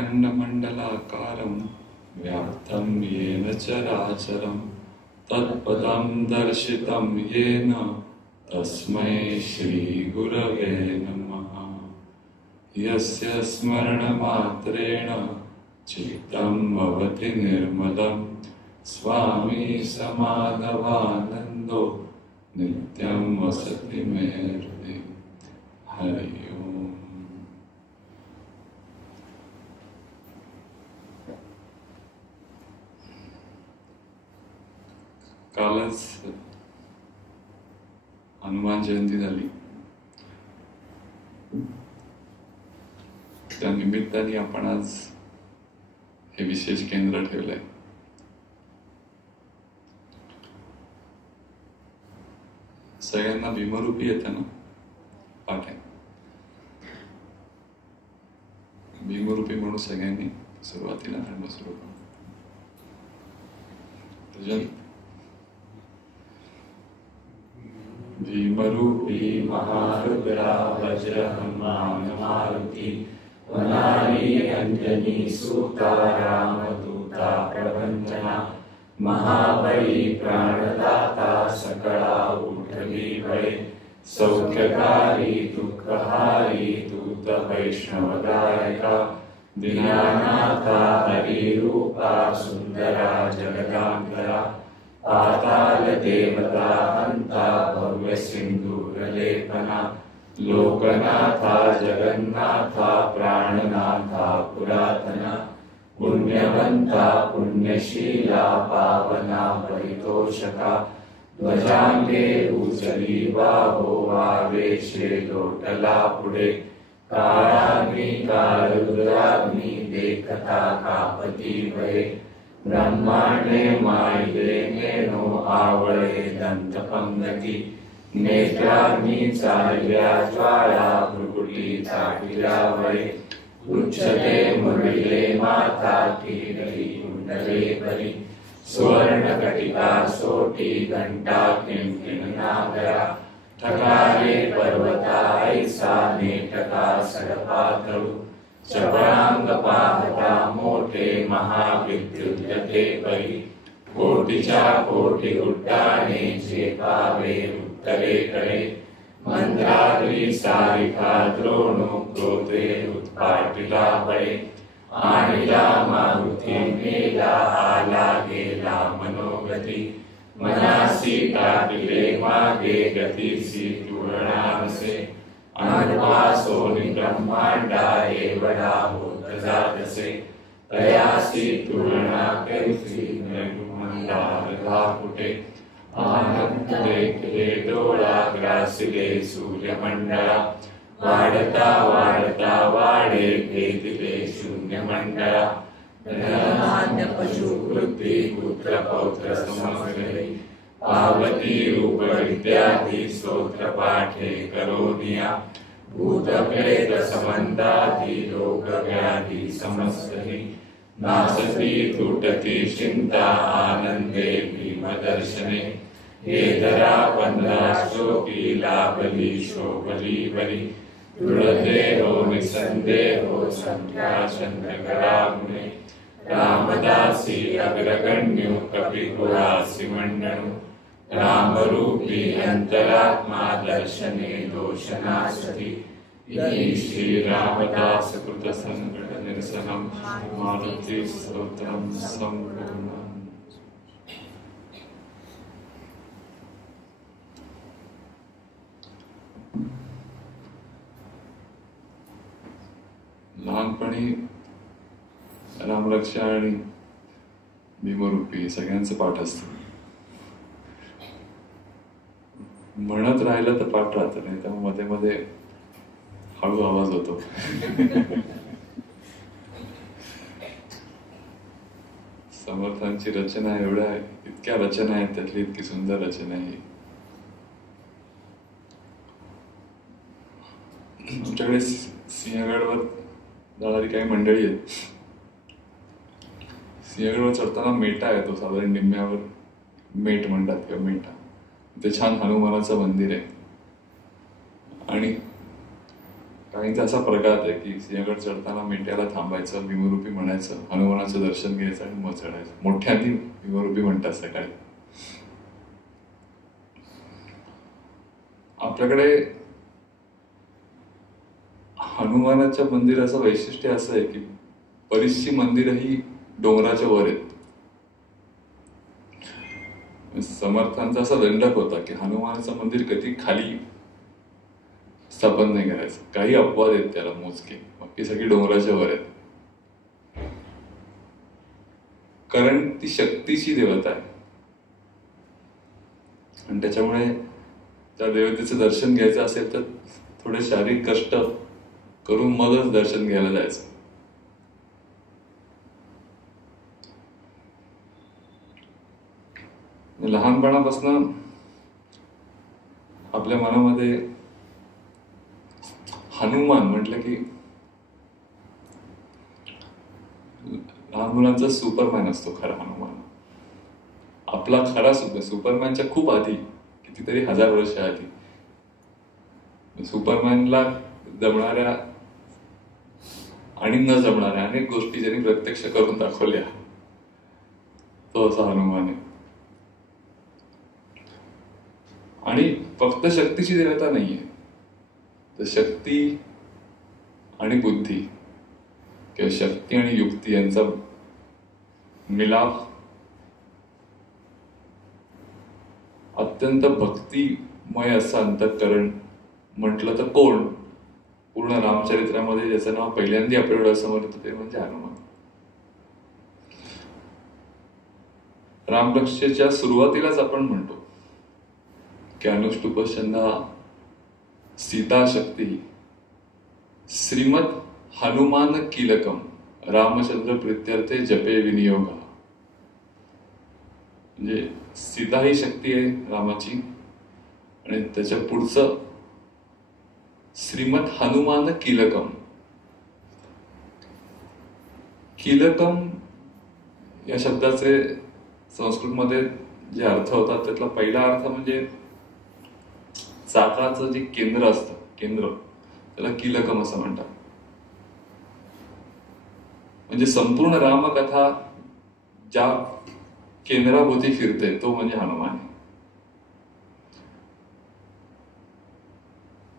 अखण्डमण्डलाकारं व्याप्तं येन चराचरं तत्पदं दर्शितं येन तस्मै श्रीगुरवे नमः। यस्य स्मरणमात्रेण चित्तं भवति निर्मलं स्वामी समाधवानन्दो नित्यं वसति मे हृदि। हरि ओम। कालच हनुमान जयंती झाली, त्या निमित्ताने आपण आज हे विशेष केंद्र ठेवलंय। सगळ्यांना भीमरूपी येतं ना पाठ आहे, भीमरूपी म्हणून सगळ्यांनी सुरुवातीला म्हणणं सुरू करू। भीमरूपी महारुद्रा वज्र हनुमान मारुति वनानी अंजनी सूता रामदूता प्रभंजना महाबली प्राणदाता सकला उठली बळे सौख्यकारी दुःखहारी दूत वैष्णवदायका दीनानाथा हरिरूपा सुंदरा जगदांबरा पाताल देवता हंता भव्य सिंधूरलेपना लोकनाथा जगन्नाथा प्राणनाथा पुरातना पुण्यवंता पुण्यशीला पावना परितोषका ध्वजांगे उचली वाहो आवेशे लोटला पुढे काळाग्नी कारुद्राग्नी देखता कापती भये ब्रह्मांडे मायले नेनो आवळे दंतपंगती नेत्राग्नी चालल्या ज्वाळा भृकुटी चाटिल्या वळे उच्चते मुरळे माता किरली कुंडले परी सुवर्णकटिका सोटी घंटा किंकिण नागरा ठकारे पर्वता ऐसा नेटका सडपातळू चपळांग पाहता मोठे महाविद्युल्यते परी कोटीच्या कोटी उड्डाणे झेपावे उत्तरेकडे मंत्राद्री सारिका द्रोणू क्रोधे उत्पाटिला बळे आणिला मारुती मेला आला गेला मनोगती मनासी टाकले मागे गतीसी तुळणानसे अनुवासोनी ब्रह्मांडा एवढा होत जातसे तयासी तुळना कैसी मंदार धाकुटे आनंद देखले डोळा ग्रासिले सूर्यमंडळा वाढता वाढता वाढे भेदिले शून्यमंडळा धनधान्य पशु वृत्ती पुत्र पौत्र समजले पावती रूप विद्याधी स्तोत्र पाठे करोनिया भूत प्रेत समंदाधी लोक व्याधी समस्तहि नासती तुटती चिंता आनंदे भीमदर्शने हे धरा 15 शोकी लाभली शोभली बरी दृढते हो निसंदेहो संख्या चंद्रकरा मुने रामदासी अग्रगण्यो कपिकुलासी मंडनु रामरूपी अंतरात्मा दर्शने दोषनासति इति श्री रामदास कृत संकट निरसनम मारुति स्तोत्रम संपूर्णम्। लहानपणी रामरक्षा आणि भीमरूपी सगळ्यांचं पाठ असतं, म्हणत राहिलं तर पाठ राहतं, नाही तर मध्ये मध्ये हळू आवाज होतो। समर्थांची रचना एवढ्या इतक्या रचना आहेत, त्यातली इतकी सुंदर रचना आहे। आमच्याकडे सिंहगडवर जाणारी काही मंडळी आहेत, सिंहगडवर चढताना मेटा येतो, साधारण निम्म्यावर मेट म्हणतात किंवा मेटा, ते छान हनुमानाचं मंदिर आहे आणि काहींचा असा प्रकार आहे की सिंहगड चढताना मेंढ्याला थांबायचं, भीमरूपी म्हणायचं, हनुमानाचं दर्शन घ्यायचं आणि मग चढायचं. मोठ्यांनी भीमरूपी म्हणतात सकाळी. आपल्याकडे हनुमानाच्या मंदिराचं वैशिष्ट्य असं आहे की बरीचशी मंदिरही डोंगराच्या वर आहेत. समर्थांचा असा दंडक होता की हनुमानाचं मंदिर कधी खाली स्थापन नाही करायचं. काही अपवाद आहेत त्याला मोजके, बाकी सगळी डोंगराच्या वर आहेत. कारण ती शक्तीची देवता आहे आणि त्याच्यामुळे त्या देवतेचं दर्शन घ्यायचं असेल तर थोडे शारीरिक कष्ट करून मगच दर्शन घ्यायला जायचं. लहानपणापासून आपल्या मनामध्ये हनुमान म्हटलं की लहान मुलांचा सुपरमॅन असतो खरा हनुमान. आपला खरा सुपरमॅनच्या खूप आधी, कितीतरी 1000 वर्ष आधी, सुपरमॅनला जमणाऱ्या आणि न जमणाऱ्या अनेक गोष्टी ज्यांनी प्रत्यक्ष करून दाखवल्या, तो असा हनुमान आहे. आणि फक्त शक्तीची देवता नाहीये, तर शक्ती आणि बुद्धी किंवा शक्ती आणि युक्ती यांचा मिलाप, अत्यंत भक्तिमय असं अंतःकरण म्हटलं तर कोण? पूर्ण रामचरित्रामध्ये ज्याचं नाव पहिल्यांदा आपल्या डोळ्यासमोर येतं ते म्हणजे हनुमान. रामरक्षेच्या सुरुवातीलाच आपण म्हणतो की अनुष्टुप छंदा सीता शक्ती श्रीमद हनुमान कीलकम रामचंद्र प्रीत्यर्थे जपे विनियोग. म्हणजे सीता ही शक्ती आहे रामाची आणि त्याच्या पुढचं श्रीमद हनुमान कीलकम. कीलकम या शब्दाचे संस्कृतमध्ये जे अर्थ होतात त्यातला पहिला अर्थ म्हणजे चाकाचं जे केंद्र असतं, केंद्र, त्याला कीलकम असं म्हणतात. म्हणजे संपूर्ण रामकथा ज्या केंद्राभोवती फिरते तो म्हणजे हनुमान आहे.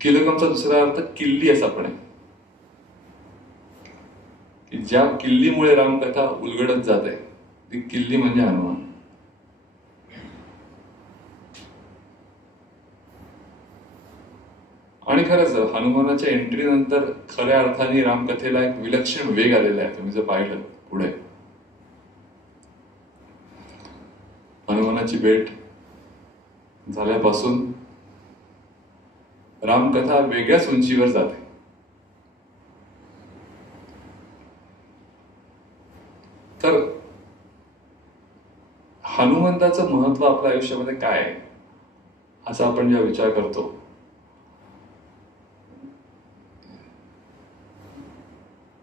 कीलकमचा दुसरा अर्थ किल्ली असा पण आहे की ज्या किल्लीमुळे रामकथा उलगडत जाते ती किल्ली म्हणजे हनुमान. आणि खरंच हनुमानाच्या एंट्री नंतर खऱ्या अर्थाने रामकथेला एक विलक्षण वेग आलेला आहे. तुम्ही जर पाहिलं पुढे हनुमानाची भेट झाल्यापासून रामकथा वेगळ्याच उंचीवर जाते. तर हनुमंताचं महत्व आपल्या आयुष्यामध्ये काय आहे असा आपण जेव्हा विचार करतो,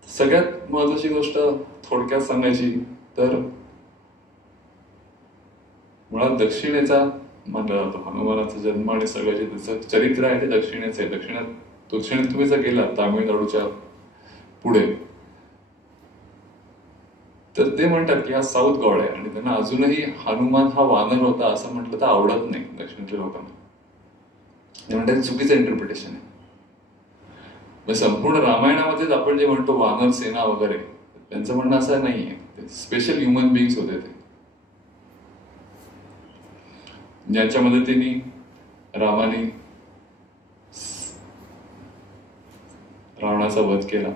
सगळ्यात महत्वाची गोष्ट थोडक्यात सांगायची तर मुळात दक्षिणेचा मानला जातो. हनुमानाचा जन्म आणि सगळं जे त्याचं चरित्र आहे ते दक्षिणेचं आहे. दक्षिणेत तुम्ही जर गेला तामिळनाडूच्या पुढे तर ते म्हणतात की हा साऊथ गॉड आहे आणि त्यांना अजूनही हनुमान हा वानर होता असं म्हटलं तर आवडत नाही दक्षिणेतल्या लोकांना. ते म्हणतात चुकीचं इंटरप्रिटेशन आहे. संपूर्ण रामायणामध्येच आपण जे म्हणतो वानर सेना वगैरे, त्यांचं म्हणणं असं नाहीये. स्पेशल ह्युमन बिंग्स होते ते, ज्यांच्या मदतीने रामाने रावणाचा वध केला.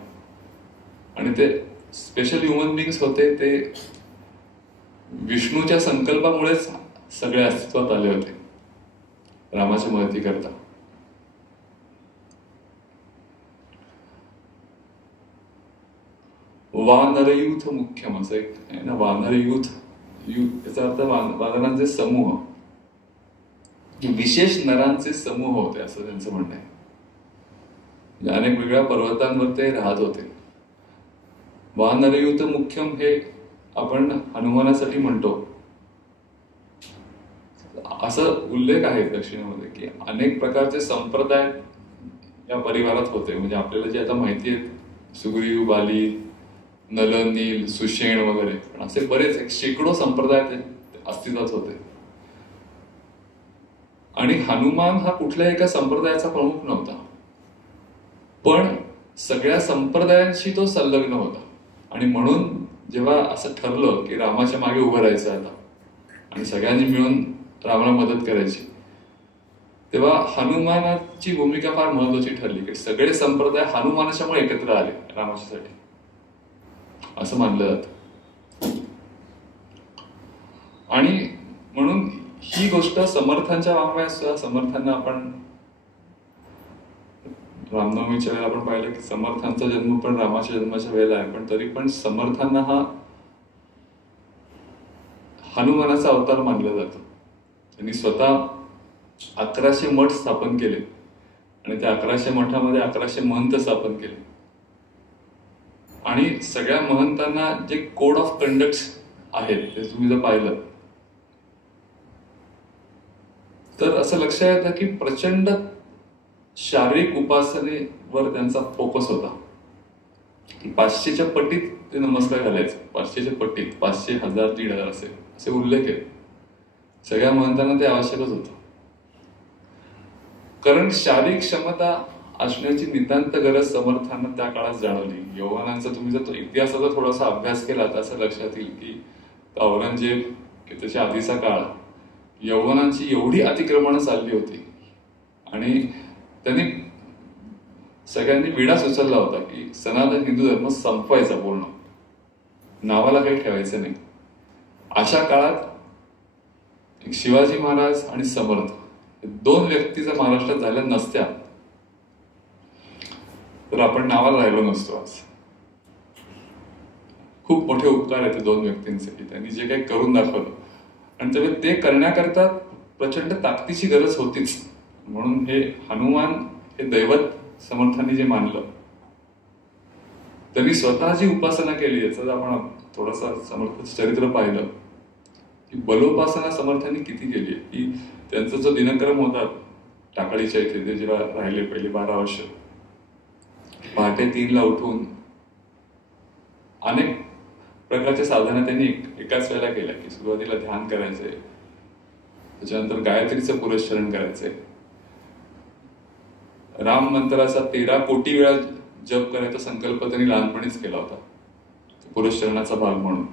आणि ते स्पेशल ह्युमन बिंग्स होते ते विष्णूच्या संकल्पामुळेच सगळे अस्तित्वात आले होते रामाच्या मदती करता. वानरयूथ मुख्यम असं एक आहे ना, वानरयूथ, याचा अर्थ वानरांचे समूह, विशेष नरांचे समूह होते असं त्यांचं म्हणणं आहे. अनेक वेगळ्या पर्वतांवर ते राहत होते. वानरयूथ मुख्यम हे आपण हनुमानासाठी म्हणतो. असं उल्लेख आहे दक्षिणेमध्ये की अनेक प्रकारचे संप्रदाय त्या परिवारात होते. म्हणजे आपल्याला जे आता माहिती आहे, सुग्रीव, बाली, नल, नील, सुषेण वगैरे, पण असे बरेच शेकडो संप्रदाय अस्तित्वात होते. आणि हनुमान हा कुठल्याही एका संप्रदायाचा प्रमुख नव्हता, पण सगळ्या संप्रदायांशी तो संलग्न होता. आणि म्हणून जेव्हा असं ठरलं की रामाच्या मागे उभं राहायचं आता आणि सगळ्यांनी मिळून रामाला मदत करायची, तेव्हा हनुमानाची भूमिका फार महत्वाची ठरली की सगळे संप्रदाय हनुमानाच्यामुळे एकत्र आले रामाच्यासाठी, असं मानलं जातं. आणि म्हणून ही गोष्ट समर्थांच्या वाङ्मयात सुद्धा, समर्थांना आपण रामनवमीच्या वेळेला आपण पाहिलं की समर्थांचा जन्म पण रामाच्या जन्माच्या वेळेला आहे, पण तरी पण समर्थांना हा हनुमानाचा अवतार मानला जातो. त्यांनी स्वतः 1100 मठ स्थापन केले आणि त्या 1100 मठामध्ये 1100 महंत स्थापन केले. आणि सगळ्या महंतांना जे कोड ऑफ कंडक्ट आहेत ते तुम्ही जर पाहिलं तर असं लक्षात येतं की प्रचंड शारीरिक उपासनेवर त्यांचा फोकस होता. 500च्या पट्टीत ते नमस्कार घालायचे, 500च्या पट्टीत, 500, 1000, 1500 असे उल्लेख आहेत. सगळ्या महंतांना ते आवश्यकच होतं, कारण शारीरिक क्षमता असण्याची नितांत गरज समर्थांना त्या काळात जाणवली. यवनांचा तुम्ही जर तो इतिहासाचा थोडासा अभ्यास केला तर असं लक्षात येईल की औरंगजेब की त्याच्या आधीचा काळ, यवनांची एवढी अतिक्रमणं चालली होती आणि त्यांनी सगळ्यांनी विडा सुचवला होता की सनातन हिंदू धर्म संपवायचा, पूर्ण नावाला काही ठेवायचं नाही. अशा काळात शिवाजी महाराज आणि समर्थ दोन व्यक्ती जर महाराष्ट्रात झाल्या नसत्या तर आपण नावाला राहिलो नसतो आज. खूप मोठे उपकार आहेत ते दोन व्यक्तींसाठी, त्यांनी जे काही करून दाखवलं. आणि तेव्हा ते करण्याकरता प्रचंड ताकदीची गरज होतीच. म्हणून हे हनुमान हे दैवत समर्थांनी जे मानलं, त्यांनी स्वतः जी उपासना केली याचं आपण थोडंसं समर्थांचं चरित्र पाहिलं की बलोपासना समर्थांनी किती केली. की त्यांचा जो दिनक्रम होता टाकळीच्या इथे, ते जेव्हा राहिले पहिले 12 वर्ष, पहाटे 3ला उठून अनेक प्रकारच्या साधना त्यांनी एकाच वेळेला केल्या. की सुरुवातीला ध्यान करायचंय, त्याच्यानंतर गायत्रीचं पुरस्चरण करायचंय, राम मंत्राचा 13 कोटी वेळा जप करायचा संकल्प त्यांनी लहानपणीच केला होता पुरस्चरणाचा भाग म्हणून.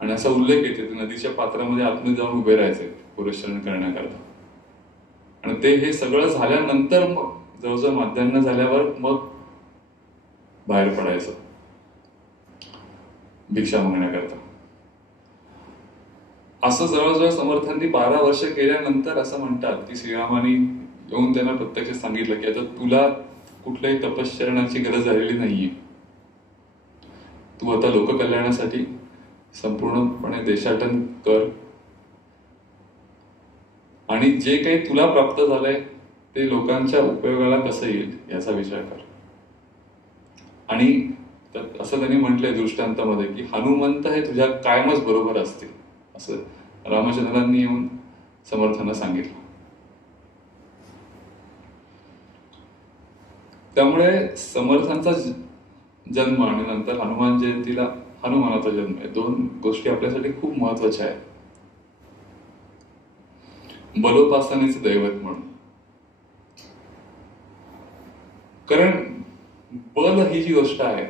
आणि असा उल्लेख येते नदीच्या पात्रामध्ये आतमध्ये जाऊन उभे राहायचे पुरस्चरण करण्याकरता. आणि ते हे सगळं झाल्यानंतर मग जवळजवळ माध्यान्ह झाल्यावर मग बाहेर पडायचं भिक्षा मागण्याकरता. असं जवळजवळ समर्थांनी 12 वर्ष केल्यानंतर असं म्हणतात की श्रीरामानी येऊन त्यांना प्रत्यक्ष सांगितलं की आता तुला कुठल्याही तपश्चरणाची गरज राहिलेली नाहीये, तू आता लोककल्याणासाठी संपूर्णपणे देशाटन कर आणि जे काही तुला प्राप्त झालंय ते लोकांच्या उपयोगाला कसं येईल याचा विचार कर. आणि असं त्यांनी म्हटलंय दृष्टांतामध्ये की हनुमंत हे तुझ्या कायमच बरोबर असतील, असं रामचंद्रांनी येऊन समर्थांना सांगितलं. त्यामुळे समर्थांचा जन्म आणि नंतर हनुमान जयंतीला हनुमानाचा जन्म, हे दोन गोष्टी आपल्यासाठी खूप महत्वाच्या आहेत. बलोपासनेचे दैवत म्हणून, कारण बल ही जी गोष्ट आहे,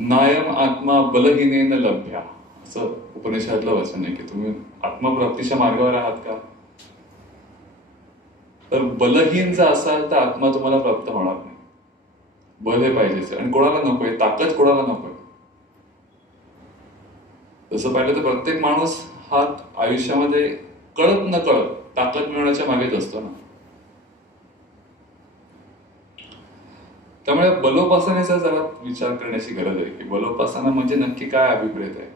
नायम आत्मा बलहीनेन लभ्या, असं उपनिषदातलं वचन आहे की तुम्ही आत्मप्राप्तीच्या मार्गावर आहात का, तर बलहीन जर असाल तर आत्मा तुम्हाला प्राप्त होणार नाही. बल हे पाहिजेच. आणि कोणाला नकोय, ताकद कोणाला नकोय. तसं पाहिलं तर प्रत्येक माणूस हा आयुष्यामध्ये कळत न कळत ताकद मिळवण्याच्या मागेच असतो ना. त्यामुळे बलोपासनेचा जरा विचार करण्याची गरज आहे की बलोपासना म्हणजे नक्की काय अभिप्रेत आहे.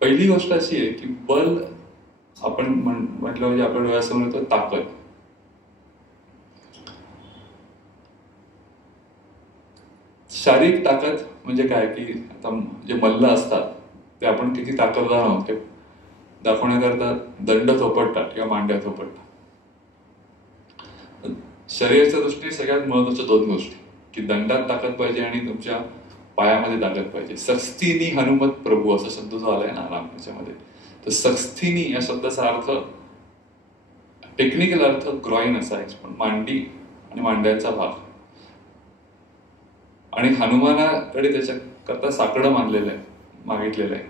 पहिली गोष्ट अशी आहे की बल आपण म्हटलं म्हणजे आपण डोळ्यासमोर येतो ताकद. शारीरिक ताकद म्हणजे काय की आता जे मल्ल असतात ते आपण किती ताकदवार आहोत ते दाखवण्याकरता दंड थोपटतात किंवा मांड्या थोपटतात. शरीराच्या दृष्टीने सगळ्यात महत्वाच्या दोन गोष्टी की दंडात ताकद पाहिजे आणि तुमच्या पायामध्ये ताकद पाहिजे. सक्स्थिनी हनुमत प्रभू असा शब्द जो आलाय ना रामाच्यामध्ये, तर सक्स्थिनी या शब्दाचा अर्थ टेक्निकल अर्थ ग्रॉइन असा आहे, पण मांडी आणि मांड्यांचा भाग. आणि हनुमानाकडे त्याच्याकरता साकडं मागितलेलं आहे.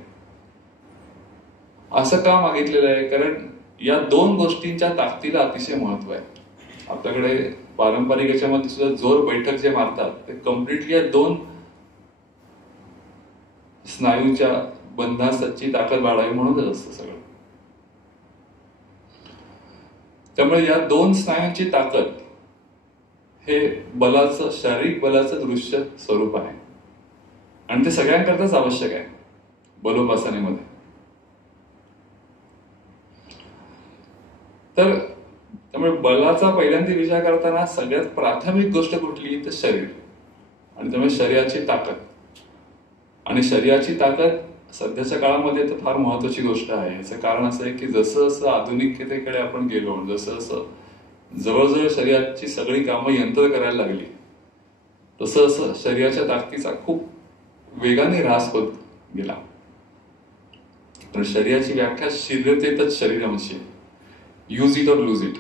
असं का मागितलेलं आहे? कारण या दोन गोष्टींच्या ताकदीला अतिशय महत्व आहे. आपल्याकडे पारंपरिक याच्यामध्ये सुद्धा जोर बैठक जे मारतात ते कम्प्लिटली या दोन स्नायूच्या बंधाची ताकद वाढावी म्हणूनच असतं सगळं. त्यामुळे या दोन स्नायूंची ताकद हे बलाचं, शारीरिक बलाचं दृश्य स्वरूप आहे आणि ते सगळ्यांकरताच आवश्यक आहे बलोपासनेमध्ये. तर त्यामुळे बलाचा पहिल्यांदा विचार करताना सगळ्यात प्राथमिक गोष्ट कुठली तर शरीर, आणि त्यामुळे शरीराची ताकद. आणि शरीराची ताकद सध्याच्या काळामध्ये तर फार महत्वाची गोष्ट आहे. याचं कारण असं आहे की जसं जसं आधुनिकतेकडे आपण गेलो, जसं जसं जवळजवळ शरीराची सगळी कामं यंत्र करायला लागली, तसं असं शरीराच्या ताकदीचा खूप वेगाने ऱ्हास होत गेला. पण शरीराची व्याख्या शीघ्रतेतच शरीरामध्ये, यूज इट और लूज इट.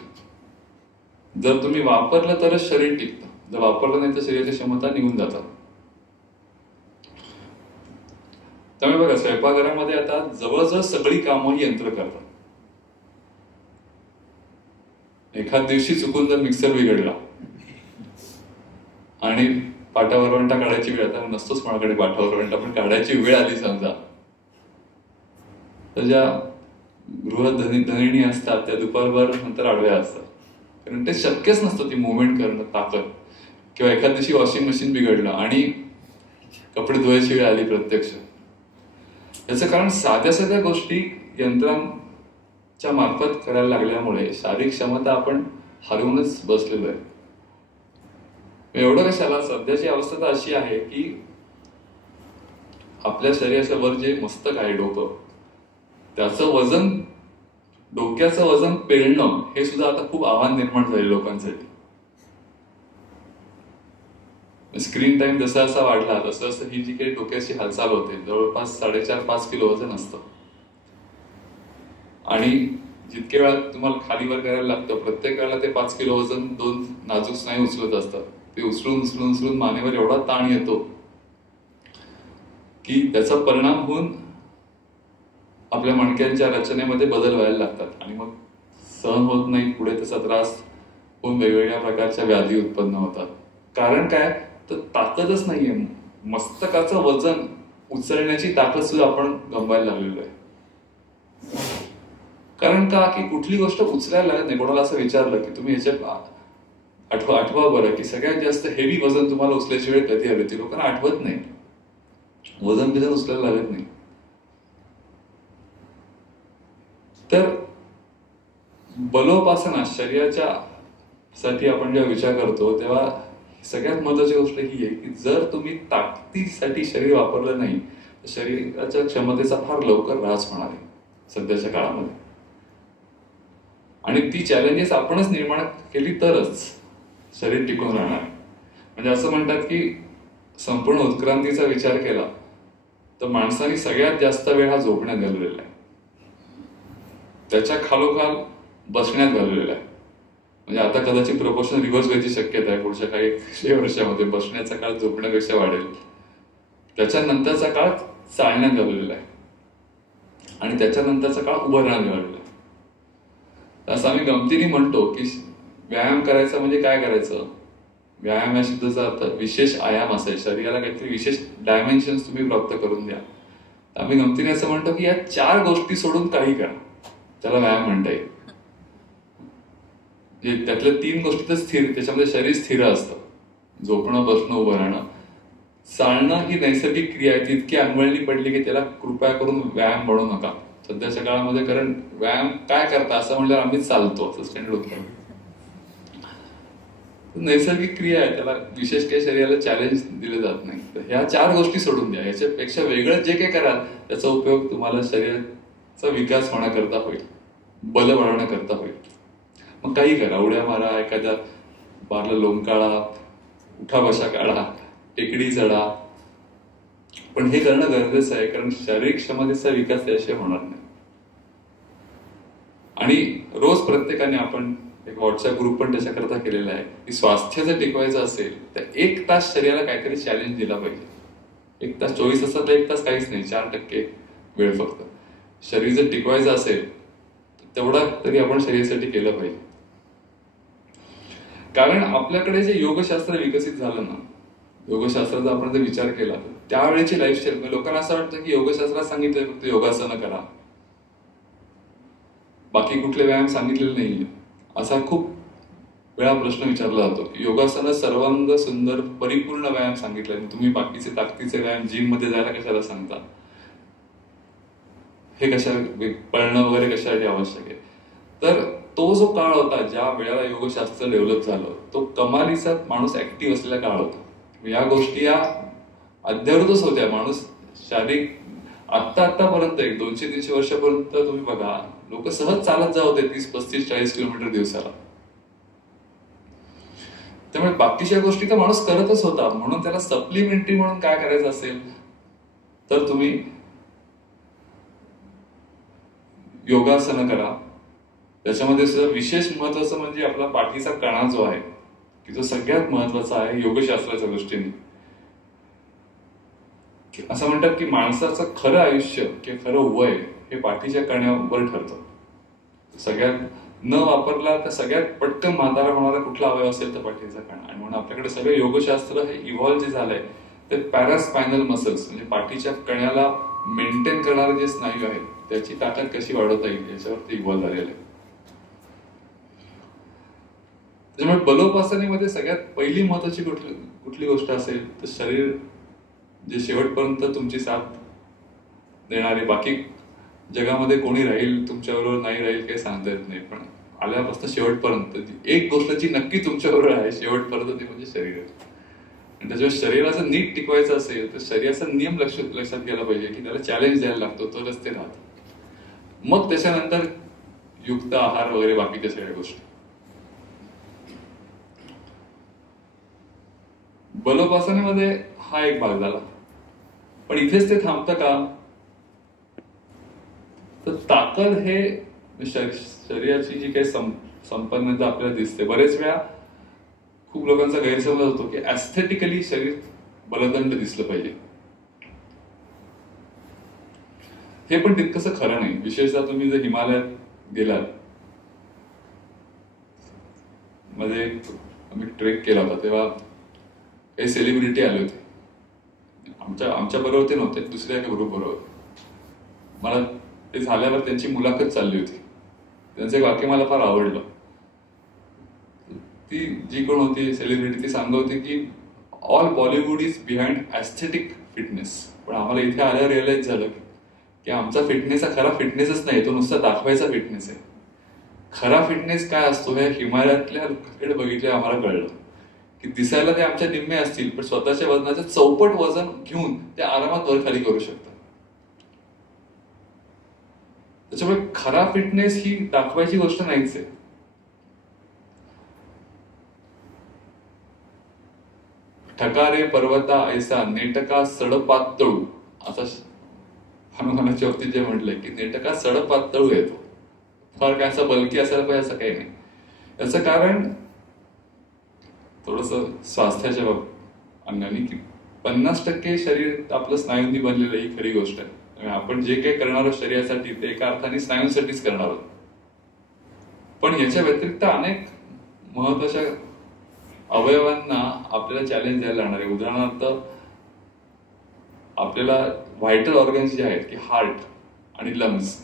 जर तुम्ही वापरलं तरच शरीर टिकतं, जर वापरलं नाही तर शरीराची क्षमता निघून जातात. त्यामुळे बघा स्वयंपाकघरामध्ये आता जवळजवळ सगळी कामं यंत्र करतात. एखाद दिवशी चुकून जर मिक्सर बिघडला आणि पाटा वरवंटा काढायची वेळ, आता नसतोच माझ्याकडे पाटा वरवंटा, पण काढायची वेळ आली समजा, तर ज्या गृहधनिणी असतात त्या दुपारभर नंतर आडव्या असतात. कारण ते शक्यच नसतं ती मुवमेंट करणं, ताकद. किंवा एखाद दिवशी वॉशिंग मशीन बिघडलं आणि कपडे धुवायची वेळ आली प्रत्यक्ष. याचं कारण साध्या साध्या गोष्टी यंत्रांच्या मार्फत करायला लागल्यामुळे शारीरिक क्षमता आपण हरवूनच बसलेलो आहे. एवढं कशाला, सध्याची अवस्था तर अशी आहे की आपल्या शरीराच्या वर जे मस्तक आहे, डोकं, त्याचं वजन, डोक्याचं वजन पेलणं हे सुद्धा आता खूप आव्हान निर्माण झाले लोकांसाठी. स्क्रीन टाइम जसा जसा वाढला तसं असं ही जी काही डोक्याची हालचाल होते, जवळपास 4.5-5 किलो वजन असतं. आणि जितके वेळा तुम्हाला खाली वर करायला लागतं, प्रत्येक वेळेला ते 5 किलो वजन दोन नाजूक स्नायू उचलत असतात. ते उचलून उचलून उचलून मानेवर एवढा ताण येतो की त्याचा परिणाम होऊन आपल्या मणक्यांच्या रचनेमध्ये बदल व्हायला लागतात आणि मग सहन होत नाही, पुढे त्याचा त्रास होऊन वेगवेगळ्या प्रकारच्या व्याधी उत्पन्न होतात. कारण काय तर ताकदच नाहीये. मस्तकाचं वजन उचलण्याची ताकद सुद्धा आपण गमवायला लागलेलो आहे. कारण का की कुठली गोष्ट उचलायला लागत नाही. कोणाला असं विचारलं की तुम्ही ह्याच्यात आठवा बरं की सगळ्यात जास्त हेवी वजन तुम्हाला उचलायची वेळ कधी आली होती, लोकांना आठवत नाही. वजन बिजन उचलायला लागत नाही. तर बलोपासना शरीराच्या साठी आपण जेव्हा विचार करतो तेव्हा सगळ्यात महत्वाची गोष्ट ही आहे की जर तुम्ही ताकदीसाठी शरीर वापरलं नाही तर शरीराच्या क्षमतेचा फार लवकर ऱ्हास होणार आहे सध्याच्या काळामध्ये. आणि ती चॅलेंजेस आपणच निर्माण केली तरच शरीर टिकून राहणार. म्हणजे असं म्हणतात की संपूर्ण उत्क्रांतीचा विचार केला तर माणसाने सगळ्यात जास्त वेळ हा झोपण्यात घालवलेला आहे, त्याच्या खालोखाल बसण्यात घालवलेला आहे. म्हणजे आता कदाचित प्रपोर्शन रिव्हर्स व्हायची शक्यता आहे पुढच्या काही 100 वर्षामध्ये. बसण्याचा काळ झोपण्यापेक्षा वाढेल. त्याच्यानंतरचा काळ चालण्यात घालवलेला आहे आणि त्याच्यानंतरचा काळ उभं राहण्यात घालवलेला आहे. असं आम्ही गमतीने म्हणतो की व्यायाम करायचा म्हणजे काय करायचं. व्यायाम या शब्दाचा अर्थ विशेष आयाम असेल, शरीराला काहीतरी विशेष डायमेन्शन तुम्ही प्राप्त करून द्या. आम्ही गमतीने असं म्हणतो की या 4 गोष्टी सोडून काही करा, त्याला व्यायाम म्हणता येईल. त्यातल्या 3 गोष्टी तर स्थिर, त्याच्यामध्ये शरीर स्थिर असतं. झोपणं, बसणं, उभं राहणं. चालणं ही नैसर्गिक क्रिया आहे, ती इतकी अंगवळणी पडली की त्याला कृपया करून व्यायाम म्हणू नका सध्याच्या काळामध्ये. कारण व्यायाम काय करता असं म्हणल्यावर आम्ही चालतो असं स्टँडर्ड होतं. नैसर्गिक क्रिया आहे, त्याला विशेष काही शरीराला चॅलेंज दिले जात नाही. तर ह्या 4 गोष्टी सोडून द्या. याच्यापेक्षा वेगळं जे काही कराल त्याचा उपयोग तुम्हाला शरीराचा विकास होण्याकरता होईल, बल वाढवण्याकरता होईल. मग काही करा, उड्या मारा, एखाद्या बारला लोंबकाळा, उठा बशा काढा, टेकडी चढा, पण हे करणं गरजेचं आहे, कारण शारीरिक क्षमतेचा विकास त्याशिवाय होणार नाही. आणि रोज प्रत्येकाने आपण एक व्हॉट्सअप ग्रुप पण त्याच्याकरता केलेला आहे की स्वास्थ्य जर टिकवायचं असेल तर 1 तास शरीराला काहीतरी चॅलेंज दिला पाहिजे. 1 तास, 24 तासात 1 तास काहीच नाही, 4% वेळ फक्त. शरीर जर टिकवायचं असेल तर तेवढा तरी आपण शरीरासाठी केलं पाहिजे. कारण आपल्याकडे जे योगशास्त्र विकसित झालं ना, योगशास्त्राचा आपण जर विचार केला तर त्यावेळेची लाईफस्टाईल, लोकांना असं वाटतं की योगशास्त्रात सांगितलंय फक्त योगासनं करा, बाकी कुठले व्यायाम सांगितलेले नाहीये, असा खूप वेळा प्रश्न विचारला जातो. योगासनं सर्वांग सुंदर परिपूर्ण व्यायाम सांगितलाय, तुम्ही बाकीचे ताकदीचे व्यायाम जिम मध्ये जायला कशाला सांगता, हे कशा पळणं वगैरे कशासाठी आवश्यक आहे. तर तो जो काळ होता ज्या वेळेला योगशास्त्र डेव्हलप झालं, तो कमालीचा माणूस ऍक्टिव्ह असलेला काळ होता. या गोष्टी या अद्ययावतच होत्या. माणूस शारीरिक आतापर्यंत 200-300 वर्षापर्यंत तुम्ही बघा, लोक सहज चालत जात होते 30-35-40 किलोमीटर दिवसाला. त्यामुळे बाकीच्या गोष्टी तर माणूस करतच होता. म्हणून त्याला सप्लिमेंटरी म्हणून काय करायचं असेल तर तुम्ही योगासनं करा. त्याच्यामध्ये सुद्धा विशेष महत्वाचं म्हणजे आपला पाठीचा कणा जो आहे की जो सगळ्यात महत्वाचा आहे योगशास्त्राच्या दृष्टीने. असं म्हणतात की माणसाचं खरं आयुष्य किंवा खरं वय हे पाठीच्या कण्यावर ठरतं. सगळ्यात न वापरला तर सगळ्यात पटकन म्हातारा होणारा कुठला अवयव असेल तर पाठीचा कणा. आणि म्हणून आपल्याकडे सगळं योगशास्त्र हे इव्हॉल्व्ह जे झालंय ते पॅरास्पायनल मसल्स म्हणजे पाठीच्या कण्याला मेंटेन करणारे जे स्नायू आहेत त्याची ताकद कशी वाढवता येईल याच्यावरती इव्हॉल्व्ह झालेलं आहे. त्याच्यामुळे बलोपासनेमध्ये सगळ्यात पहिली महत्वाची कुठली गोष्ट असेल तर शरीर जे शेवटपर्यंत तुमची साथ देणारे, बाकी जगामध्ये कोणी राहील तुमच्याबरोबर नाही राहील काही सांगता येत नाही, पण आल्यापासून शेवटपर्यंत एक गोष्ट जी नक्की तुमच्याबरोबर आहे शेवटपर्यंत ती म्हणजे शरीर आहे. आणि त्याच्यावर शरीराचं नीट टिकवायचं असेल तर शरीराचा नियम लक्षात घ्यायला पाहिजे की त्याला चॅलेंज द्यायला लागतो, तरच ते राहतं. मग त्याच्यानंतर युक्त आहार वगैरे बाकीच्या सगळ्या गोष्टी. बलोपासनेमध्ये हा एक भाग झाला, पण इथेच ते थांबतं का? तर ताकद हे शरीराची जी काही संपन्नता आपल्याला दिसते, बरेच वेळा खूप लोकांचा गैरसमज होतो की ऍस्थेटिकली शरीर बलदंड दिसलं पाहिजे. हे पण तितकंसं खरं नाही. विशेषतः तुम्ही जर हिमालयात गेलात, मध्ये आम्ही ट्रेक केला होता तेव्हा काही सेलिब्रिटी आले होते. आमच्या बरोबर ते नव्हते, दुसऱ्या एका ग्रुप बरोबर. मला ते झाल्यावर त्यांची मुलाखत चालली होती. त्यांचं एक वाक्य मला फार आवडलं. ती जी कोण होती सेलिब्रिटी ती सांगत होती की all Bollywood is behind aesthetic fitness. पण आम्हाला इथे आल्यावर रिअलाइज झालं की आमचा फिटनेस हा खरा फिटनेसच नाही, तो नुसता दाखवायचा फिटनेस आहे. खरा फिटनेस काय असतो हे हिमालयातल्या लोकांकडे बघितले आम्हाला कळलं की दिसायला ते आमच्या निम्मे असतील पण स्वतःच्या वजनाचं चौपट वजन घेऊन ते आरामात वर खाली करू शकतात. त्याच्यामुळे खरा फिटनेस ही दाखवायची गोष्ट नाहीच आहे. ठकारे पर्वता ऐसा नेटका सडपातळू, असं हनुमानाच्या बाबतीत जे म्हटलंय की नेटका सडपातळू येतो. फार काय असं बलकी असायला पाहिजे असं काही नाही. याचं कारण थोडस स्वास्थ्याच्या अंगाने की 50% शरीर आपलं स्नायूंनी बनलेलं ही खरी गोष्ट आहे. आपण जे काही करणार आहोत शरीरासाठी ते एका अर्थाने स्नायूंसाठीच करणार आहोत. पण याच्या व्यतिरिक्त अनेक महत्वाच्या अवयवांना आपल्याला चॅलेंज द्यायला लागणार आहे. उदाहरणार्थ आपल्याला व्हायटल ऑर्गन्स जे आहेत की हार्ट आणि लंग्स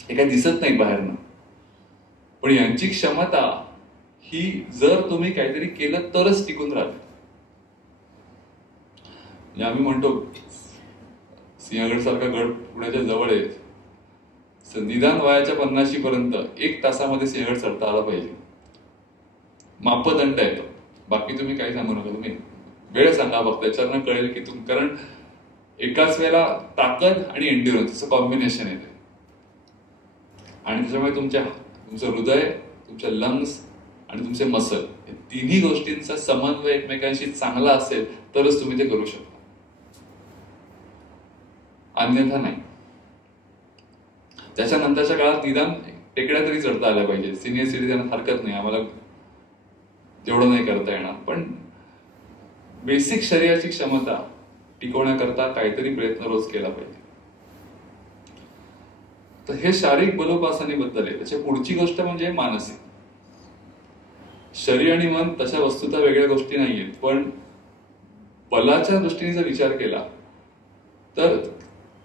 हे काही दिसत नाहीत बाहेरनं, पण यांची क्षमता ही जर तुम्ही काहीतरी केलं तरच टिकून राहते. आम्ही म्हणतो सिंहगड सारखा गड पुण्याच्या जवळ आहे, निदान वयाच्या 50 पर्यंत 1 तासामध्ये सिंहगड चढता आला पाहिजे. मापदंड आहे तो. बाकी तुम्ही काही सांगू नका, तुम्ही वेळ सांगा फक्त, त्याच्यावरनं कळेल की कारण एकाच वेळेला ताकद आणि एन्ड्युरन्स कॉम्बिनेशन येते आणि त्याच्यामुळे तुमचं हृदय, तुमच्या लंग्स आणि तुमचे मसल हे तिन्ही गोष्टींचा समन्वय एकमेकांशी चांगला असेल तरच तुम्ही ते करू शकता, अन्यथा नाही. त्याच्यानंतरच्या काळात निदान टेकड्या तरी चढता आल्या पाहिजे. सिनियर सिटीजन हरकत नाही, आम्हाला तेवढं नाही करता येणार, पण बेसिक शरीराची क्षमता टिकवण्याकरता काहीतरी प्रयत्न रोज केला पाहिजे. तर हे शारीरिक बलोपासनेबद्दल आहे. त्याची पुढची गोष्ट म्हणजे मानसिक. शरीर आणि मन तशा वस्तुतः वेगळ्या गोष्टी नाहीयेत, पण बलाच्या दृष्टीने जर विचार केला तर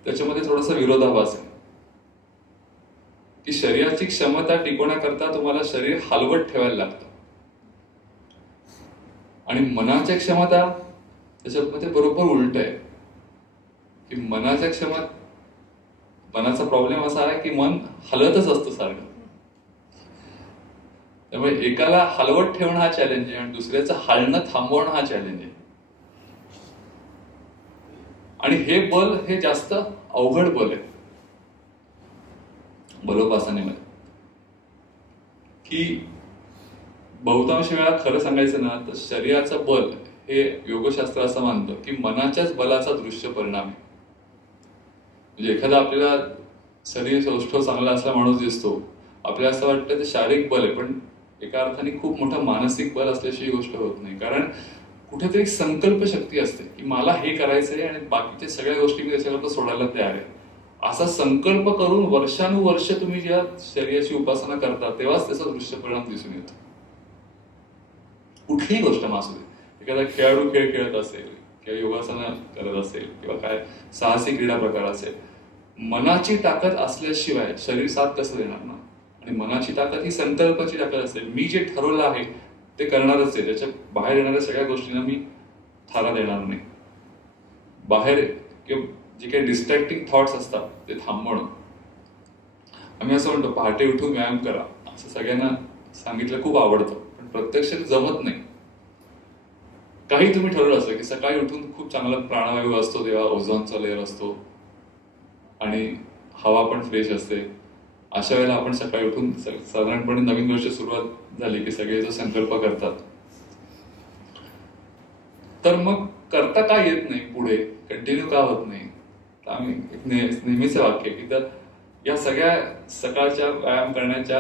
त्याच्यामध्ये थोडासा विरोधाभास आहे की शरीराची क्षमता टिकवण्याकरता तुम्हाला शरीर हलवत ठेवायला लागतं आणि मनाची क्षमता त्याच्यामध्ये बरोबर उलट आहे की मनाचा प्रॉब्लेम असा आहे की मन हलतच असतं सारखं. त्यामुळे एकाला हलवत ठेवणं हा चॅलेंज आहे आणि दुसऱ्याचं हलणं थांबवणं हा चॅलेंज आहे. आणि हे बल हे जास्त अवघड बल आहे बलोपासनेमध्ये, की बहुतांश वेळा खरं सांगायचं ना तर शरीराचं बल हे योगशास्त्र असं मानतं की मनाच्याच बलाचा दृश्य परिणाम आहे. म्हणजे एखादा आपल्याला शरीर सौष्ठव चांगला असला माणूस दिसतो, आपल्याला असं वाटतं ते शारीरिक बल आहे, पण एका अर्थाने खूप मोठं मानसिक बल असल्याची ही गोष्ट होत नाही. कारण कुठेतरी संकल्प शक्ती असते की मला हे करायचंय आणि बाकीच्या सगळ्या गोष्टी मी त्याच्याकरता सोडायला तयार आहे. असा संकल्प करून वर्षानुवर्ष तुम्ही जेव्हा शरीराची उपासना करता तेव्हाच त्याचा दृश्य परिणाम दिसून येतो. कुठलीही गोष्ट असू दे, एखादा खेळाडू खेळ खेळत असेल किंवा योगासना करत असेल किंवा काय साहसी क्रीडा प्रकार असेल, मनाची ताकद असल्याशिवाय शरीर साथ कसं देणार ना. आणि मनाची ताकद ही संकल्पाची ताकद असेल. मी जे ठरवलं आहे ते करणारच आहे, त्याच्या बाहेर येणाऱ्या सगळ्या गोष्टींना मी थारा देणार नाही. बाहेर किंवा जे काही डिस्ट्रॅक्टिंग थॉट्स असतात ते थांबवणं. आम्ही असं म्हणतो पहाटे उठून व्यायाम करा, असं सगळ्यांना सांगितलं खूप आवडतं, पण प्रत्यक्षात जमत नाही. काही तुम्ही ठरवलं असं की सकाळी उठून खूप चांगला प्राणवायू असतो तेव्हा ओझोनचा लेअर असतो आणि हवा पण फ्रेश असते, अशा वेळेला आपण सकाळी उठून साधारणपणे नवीन वर्ष सुरुवात झाली की सगळे जो संकल्प करतात, तर मग करता का येत नाही, पुढे कंटिन्यू का होत नाही. तर आम्ही नेहमीचं वाक्य की तर या सगळ्या सकाळच्या व्यायाम करण्याच्या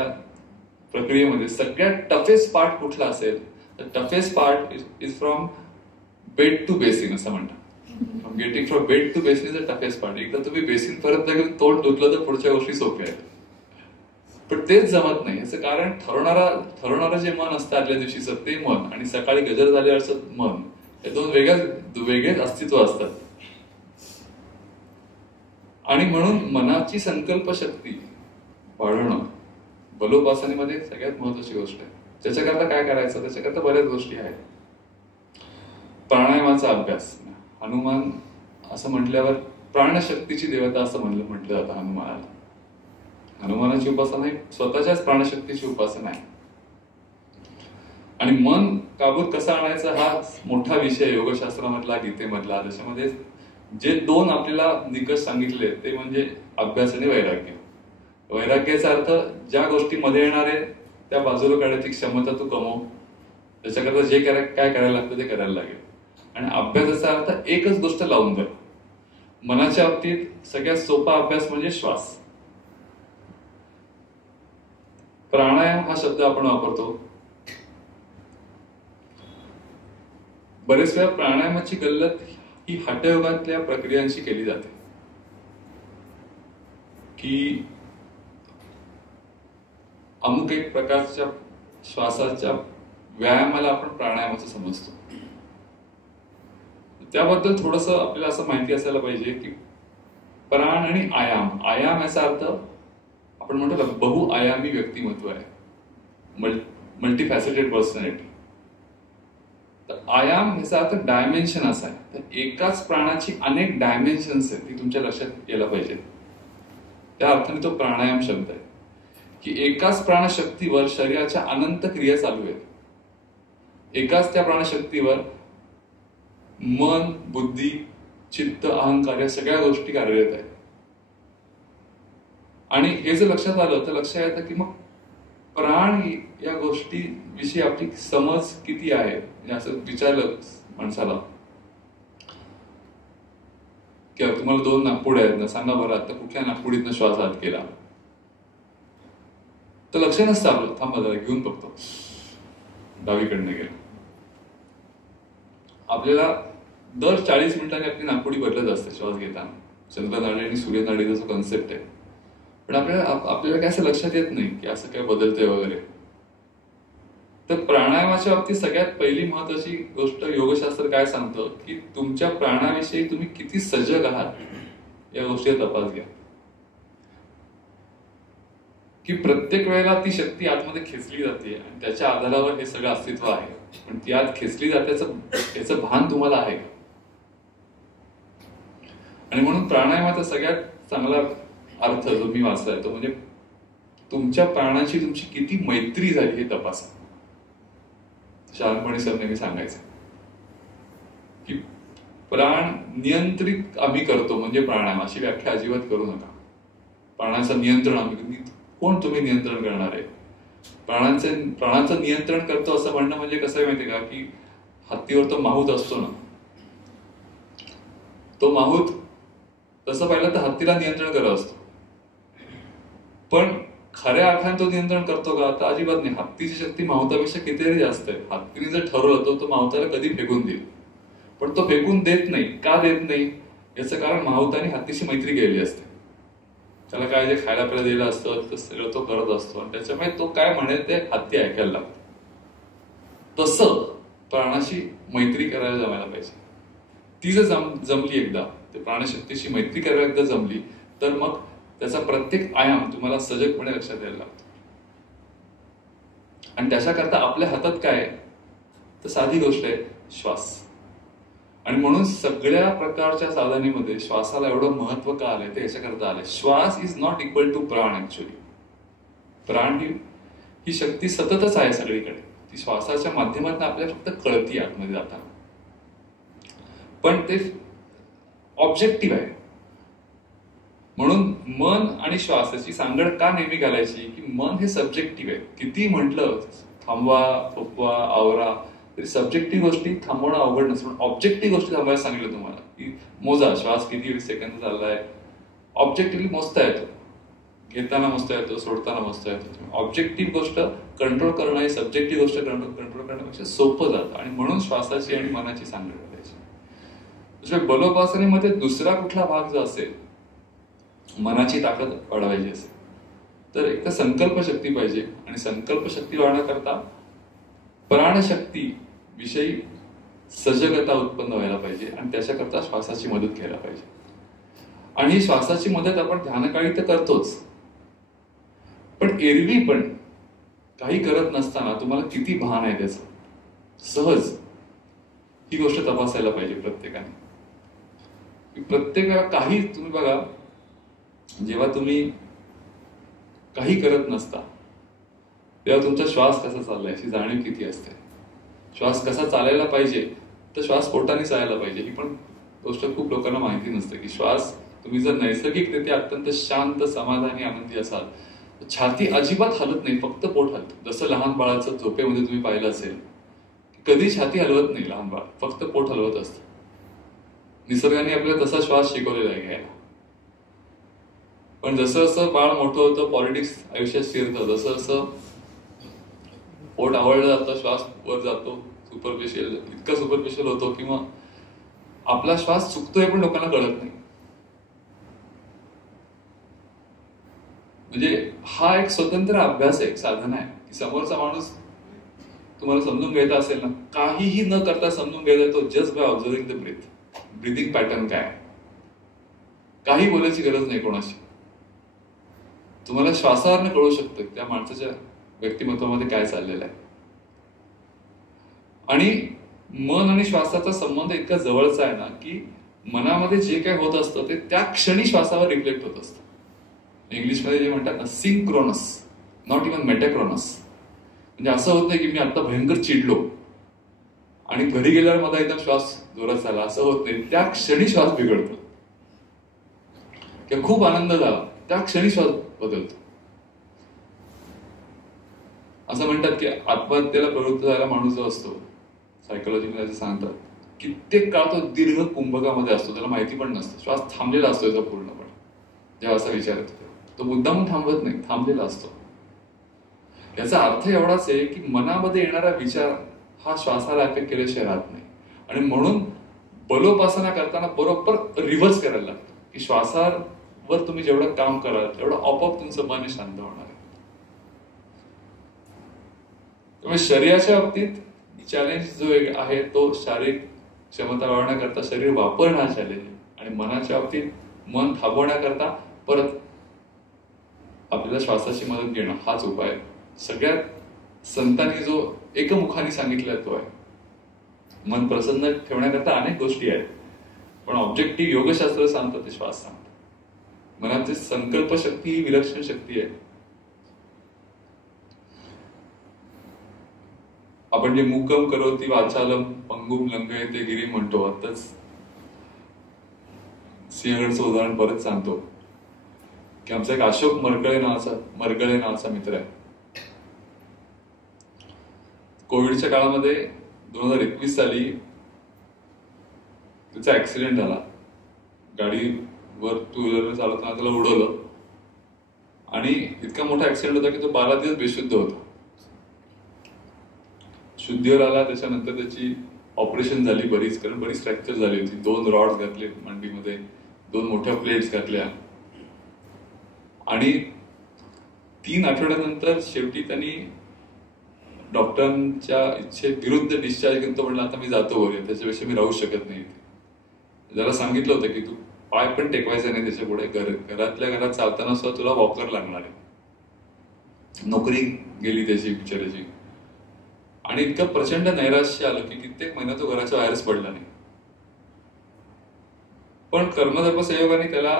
प्रक्रियेमध्ये सगळ्यात टफेस्ट पार्ट कुठला असेल तर toughest part is from bed to basin असं म्हणतात. Getting from bed to basin is the toughest part. एकदा तुम्ही बेसिन परत घेऊन तोंड धुतलं तर पुढच्या गोष्टी सोप्या आहेत, पण तेच जमत नाही. याचं कारण ठरवणारं जे मन असतं आदल्या दिवशीचं ते मन आणि सकाळी गजर झाल्यावरचं मन, हे दोन वेगळेच अस्तित्व असतात. आणि म्हणून मनाची संकल्प शक्ती वाढवणं बलोपासनेमध्ये सगळ्यात महत्वाची गोष्ट आहे. त्याच्याकरता काय करायचं, त्याच्याकरता बऱ्याच गोष्टी आहेत. प्राणायामाचा अभ्यास. हनुमान असं म्हटल्यावर प्राणशक्तीची देवता असं म्हटलं जातं हनुमानाला. हनुमानाची उपासना ही स्वतःच्याच प्राणशक्तीची उपासना आहे. आणि मन काबूत कसा आणायचा हा मोठा विषय योगशास्त्रामधला, गीतेमधला. त्याच्यामध्ये जे दोन आपल्याला निकष सांगितले ते म्हणजे अभ्यास आणि वैराग्य. वैराग्याचा अर्थ ज्या गोष्टी मध्ये येणार आहे त्या बाजूला काढण्याची क्षमता तू कमव, त्याच्याकरता जे काय करायला लागतं ते करायला लागेल. आणि अभ्यासाचा अर्थ एकच गोष्ट लावून द्या. मनाच्या बाबतीत सगळ्यात सोपा अभ्यास म्हणजे श्वास. प्राणायाम हा शब्द आपण वापरतो. बरेच वेळा प्राणायामाची गल्लत ही हठयोगातल्या प्रक्रियांशी केली जाते की अमुक एक प्रकारच्या श्वासाच्या व्यायामाला आपण प्राणायामाचं समजतो. त्याबद्दल थोडस आपल्याला असं माहिती असायला पाहिजे की प्राण आणि आयाम याचा अर्थ आपण म्हणतो बहुआयामी व्यक्तिमत्व आहे, मल्टीफॅसेटेड पर्सनॅलिटी. तर आयाम याचा अर्थ डायमेन्शन असा आहे. तर एकाच प्राणाची अनेक डायमेन्शन्स आहेत ती तुमच्या लक्षात यायला पाहिजे. त्या अर्थाने तो प्राणायाम शब्द आहे की एकाच प्राणशक्तीवर शरीराच्या अनंत क्रिया चालू आहेत. एकाच त्या प्राणशक्तीवर मन, बुद्धी, चित्त, अहंकार या सगळ्या गोष्टी कार्यरत आहेत. आणि हे जर लक्षात आलं तर लक्षात येतं की मग प्राण या गोष्टीविषयी आपली समज किती आहे. म्हणजे असं विचारलं माणसाला की तुम्हाला 2 नाकपुड्या आहेत ना, सांगा बरं आता कुठल्या नाकपुडीतनं श्वास आत केला. तर लक्ष नसतं आपलं, थांबा जरा घेऊन बघतो, डावीकडनं गेला. आपल्याला दर 40 मिनिटांनी आपली नाकपुडी बदलत असते श्वास घेताना. चंद्रनाडी आणि सूर्यनाडीचा जो कन्सेप्ट आहे. पण आपल्याला काय असं लक्षात येत नाही की असं काय बदलतंय वगैरे. तर प्राणायामाच्या बाबतीत सगळ्यात पहिली महत्वाची गोष्ट योगशास्त्र काय सांगतं की तुमच्या प्राणाविषयी तुम्ही किती सजग आहात या गोष्टीचा तपास घ्या. की प्रत्येक वेळेला ती शक्ती आतमध्ये खेचली जाते आणि त्याच्या आधारावर हे सगळं अस्तित्व आहे. पण ती आत खेचली जाते याचं भान तुम्हाला आहे. आणि म्हणून प्राणायामाचा सगळ्यात चांगला अर्थ जो मी वाचलाय तो म्हणजे तुमच्या प्राणाची तुमची किती मैत्री झाली हे तपासा. शहाणपणी सर नेहमी सांगायचं की प्राण नियंत्रित आम्ही करतो म्हणजे प्राणायाम, अशी व्याख्या अजिबात करू नका. प्राणाचं नियंत्रण आम्ही, कोण तुम्ही नियंत्रण करणार आहे? प्राणांचं नियंत्रण करतो असं म्हणणं म्हणजे कसं आहे माहितीये का की हत्तीवर तो माहूत असतो ना, तो माहूत तसं पाहिलं तर हत्तीला नियंत्रण करत असतो. पण खऱ्या अर्थाने तो नियंत्रण करतो का? तर अजिबात नाही. हत्तीची शक्ती माहुतापेक्षा कितीतरी जास्त आहे. हत्तीने जर ठरवलं तो माहुताला कधी फेकून देईल, पण तो फेकून देत नाही. का देत नाही? याचं कारण माहुताने हत्तीशी मैत्री केलेली असते. त्याला काय जे खायला प्यायला दिलं असतं तर सगळं तो करत असतो आणि त्याच्यामुळे तो काय म्हणेल ते हत्ती ऐकायला लागतो. तसं प्राणाशी मैत्री करायला जमायला पाहिजे. ती जर जमली एकदा, ते प्राणशक्तीशी मैत्री करायला एकदा जमली तर मग त्याचा प्रत्येक आयाम तुम्हाला सजगपणे लक्षात यायला लागतो. आणि त्याच्याकरता आपल्या हातात काय आहे? तर साधी गोष्ट आहे, श्वास. आणि म्हणून सगळ्या प्रकारच्या साधनेमध्ये श्वासाला एवढं महत्व का आलंय ते याच्याकरता आलंय. श्वास इज नॉट इक्वल टू प्राण. ऍक्च्युअली प्राण ही शक्ती सततच आहे सगळीकडे. ती श्वासाच्या माध्यमातून आपल्याला फक्त कळती आतमध्ये जाताना. पण ते ऑब्जेक्टिव्ह आहे. म्हणून मन आणि श्वासाची सांगड का नेहमी घालायची की मन हे सब्जेक्टिव्ह आहे. किती म्हटलं थांबवा, थोपवा, आवरा, तरी सब्जेक्टिव्ह गोष्टी थांबवणं अवघड नसतं. पण ऑब्जेक्टिव्ह गोष्टी थांबायला सांगितलं तुम्हाला की मोजा श्वास किती सेकंद चाललाय. ऑब्जेक्टिव्हली मोजता येतो, घेताना मोजता येतो, सोडताना मोजता येतो. ऑब्जेक्टिव्ह गोष्ट कंट्रोल करणं हे सब्जेक्टिव्ह गोष्ट कंट्रोल करण्यापेक्षा सोपं जातं. आणि म्हणून श्वासाची आणि मनाची सांगड घालायची. दुसऱ्या बलोपासनेमध्ये दुसरा कुठला भाग जो असेल, मनाची ताकद वाढवायची असेल तर एक तर संकल्प शक्ती पाहिजे. आणि संकल्प शक्ती वाढवण्याकरता प्राणशक्ती विषयी सजगता उत्पन्न व्हायला पाहिजे. आणि त्याच्याकरता श्वासाची मदत घ्यायला पाहिजे. आणि ही श्वासाची मदत आपण ध्यानकाळी तर करतोच, पण एरवी पण काही करत नसताना तुम्हाला किती भान आहे त्याचं, सहज ही गोष्ट तपासायला पाहिजे प्रत्येकाने. प्रत्येक वेळा काही तुम्ही बघा, जेव्हा तुम्ही काही करत नसता तेव्हा तुमचा श्वास कसा चाललाय याची जाणीव किती असते. श्वास कसा चालायला पाहिजे तर श्वास पोटाने चालायला पाहिजे. ही पण गोष्ट खूप लोकांना माहिती नसते की श्वास तुम्ही जर नैसर्गिकरित्या अत्यंत शांत, समाधानी, आनंदी असाल तर छाती अजिबात हलत नाही, फक्त पोट हलतं. जसं लहान बाळाचं झोपेमध्ये तुम्ही पाहिलं असेल, कधी छाती हलवत नाही लहान बाळ, फक्त पोट हलवत असतं. निसर्गाने आपल्याला तसा श्वास शिकवलेला आहे घ्यायला. पण जसं जसं बाळ मोठं होतं, पॉलिटिक्स आयुष्यात शिरतं, जसं जसं पोट आवडलं जातं, श्वास वर जातो, सुपरफिशियल, इतका सुपरफिशियल होतो किंवा आपला श्वास चुकतोय पण लोकांना कळत नाही. म्हणजे हा एक स्वतंत्र अभ्यास आहे, एक साधना आहे की समोरचा माणूस तुम्हाला समजून घ्यायचा असेल ना, काहीही न करता समजून घ्यायचा तो just by observing the breath. Breathing pattern काय, काही बोलायची गरज नाही कोणाशी. तुम्हाला श्वासावरनं कळू शकतं त्या माणसाच्या व्यक्तिमत्वामध्ये काय चाललेलं आहे. आणि मन आणि श्वासाचा संबंध इतका जवळचा आहे ना की मनामध्ये जे काय होत असतं ते त्या क्षणी श्वासावर रिफ्लेक्ट होत असतं. इंग्लिशमध्ये जे म्हणतात ना, सिंक्रोनस, नॉट इव्हन मेटाक्रोनस. म्हणजे असं होत नाही की मी आता भयंकर चिडलो आणि घरी गेल्यावर माझा एकदम श्वास जोरात झाला असं होत नाही. त्या क्षणी श्वास बिघडतो किंवा खूप आनंद झाला त्या क्षणी श्वास बदलतो. असं म्हणतात की आत्महत्येला प्रवृत्त झालेला माणूस जो असतो, सायकोलॉजीमध्ये असं सांगतात, कित्येक काळ तो दीर्घ कुंभकामध्ये असतो, त्याला माहिती पण नसतं, श्वास थांबलेला असतो याचा पूर्णपणे. जेव्हा असा विचार येतो तो मुद्दाम थांबत नाही, थांबलेला असतो. याचा अर्थ एवढाच आहे की मनामध्ये येणारा विचार हा श्वासाला अफेक्ट केल्याशिवाय राहत नाही. आणि म्हणून बलोपासना करताना बरोबर रिव्हर्स करायला लागतं की श्वासावर तुम्ही जेवढं काम कराल तेवढं आपोआप तुमचं मन शांत होणार आहे. त्यामुळे शरीराच्या बाबतीत चॅलेंज जो एक आहे तो शारीरिक क्षमता वाढवण्याकरता शरीर वापरणं हा चॅलेंज आहे. आणि मनाच्या बाबतीत मन थांबवण्याकरता परत आपल्याला श्वासाची मदत घेणं हाच उपाय आहे. सगळ्यात संतांनी जो एकमुखाने सांगितलाय तो आहे. मन प्रसन्न ठेवण्याकरता अनेक गोष्टी आहेत, पण ऑब्जेक्टिव्ह योगशास्त्र सांगतं ते श्वास सांगतं. मनाची संकल्प शक्ती ही विलक्षण शक्ती आहे. आपण जे मुकम करोति वाचालम पंगुम लंघयते गिरी म्हणतो, आताच सिंहगडचं उदाहरण परत सांगतो की आमचा एक अशोक मरगळे नावाचा मित्र आहे. कोविडच्या काळामध्ये 2021 साली त्याचा ऍक्सिडेंट झाला. गाडीवर टू व्हीलर चालवताना त्याला उडवलं आणि इतका मोठा ऍक्सिडेंट होता की तो 12 दिवस बेशुद्ध होता. शुद्धीवर आला, त्याच्यानंतर त्याची ऑपरेशन झाली बरीच, कारण बरीच फ्रॅक्चर झाली होती. 2 रॉड्स घातले मांडीमध्ये, 2 मोठ्या प्लेट्स घातल्या आणि 3 आठवड्यानंतर शेवटी त्यांनी डॉक्टरांच्या इच्छेविरुद्ध डिस्चार्ज घेऊन तो म्हणला आता मी जातो वगैरे, त्याच्यापेक्षा मी राहू शकत नाही. ज्याला सांगितलं होतं की तू पाय पण टेकवायचा नाही त्याच्या पुढे, घरातल्या घरात चालताना सुद्धा तुला वॉकर लागणार आहे. नोकरी गेली त्याची बिचाराची आणि इतकं प्रचंड नैराश्य आलं की कित्येक महिना तो घराच्या बाहेरच पडला नाही. पण कर्मधर्म संयोगाने त्याला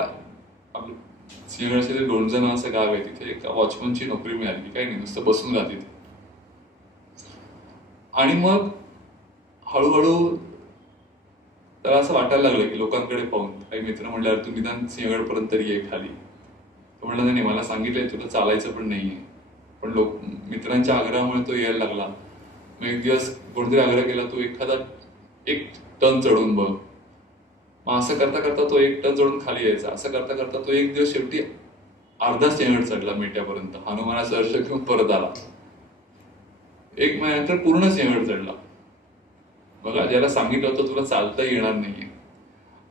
सिंहगडचे लोणजण असं गाव आहे, तिथे एका वॉचमनची नोकरी मिळाली. काही नाही, नुसतं बसून राहते तिथे. आणि मग हळूहळू त्याला असं वाटायला लागलं की लोकांकडे पाहून, काही मित्र म्हणल्यावर तू निदान सिंहगड पर्यंत ये खाली. तो म्हणला नाही, मला सांगितलंय तुला चालायचं पण नाहीये. पण मित्रांच्या आग्रहामुळे तो यायला लागला. मग एक दिवस कोणतरी आग्रह केला, तू एखादा 1 टन चढून बघ. मग असं करता करता तो 1 टन चढून खाली यायचा. असं करता करता तो एक दिवस शेवटी अर्धा सिंहगड चढला मेट्यापर्यंत. हनुमानाचं दर्शन घेऊन परत आला. 1 महिन्यानंतर पूर्ण सिंहगड चढला. बघा, ज्याला सांगितलं होतं तुला चालता येणार नाहीये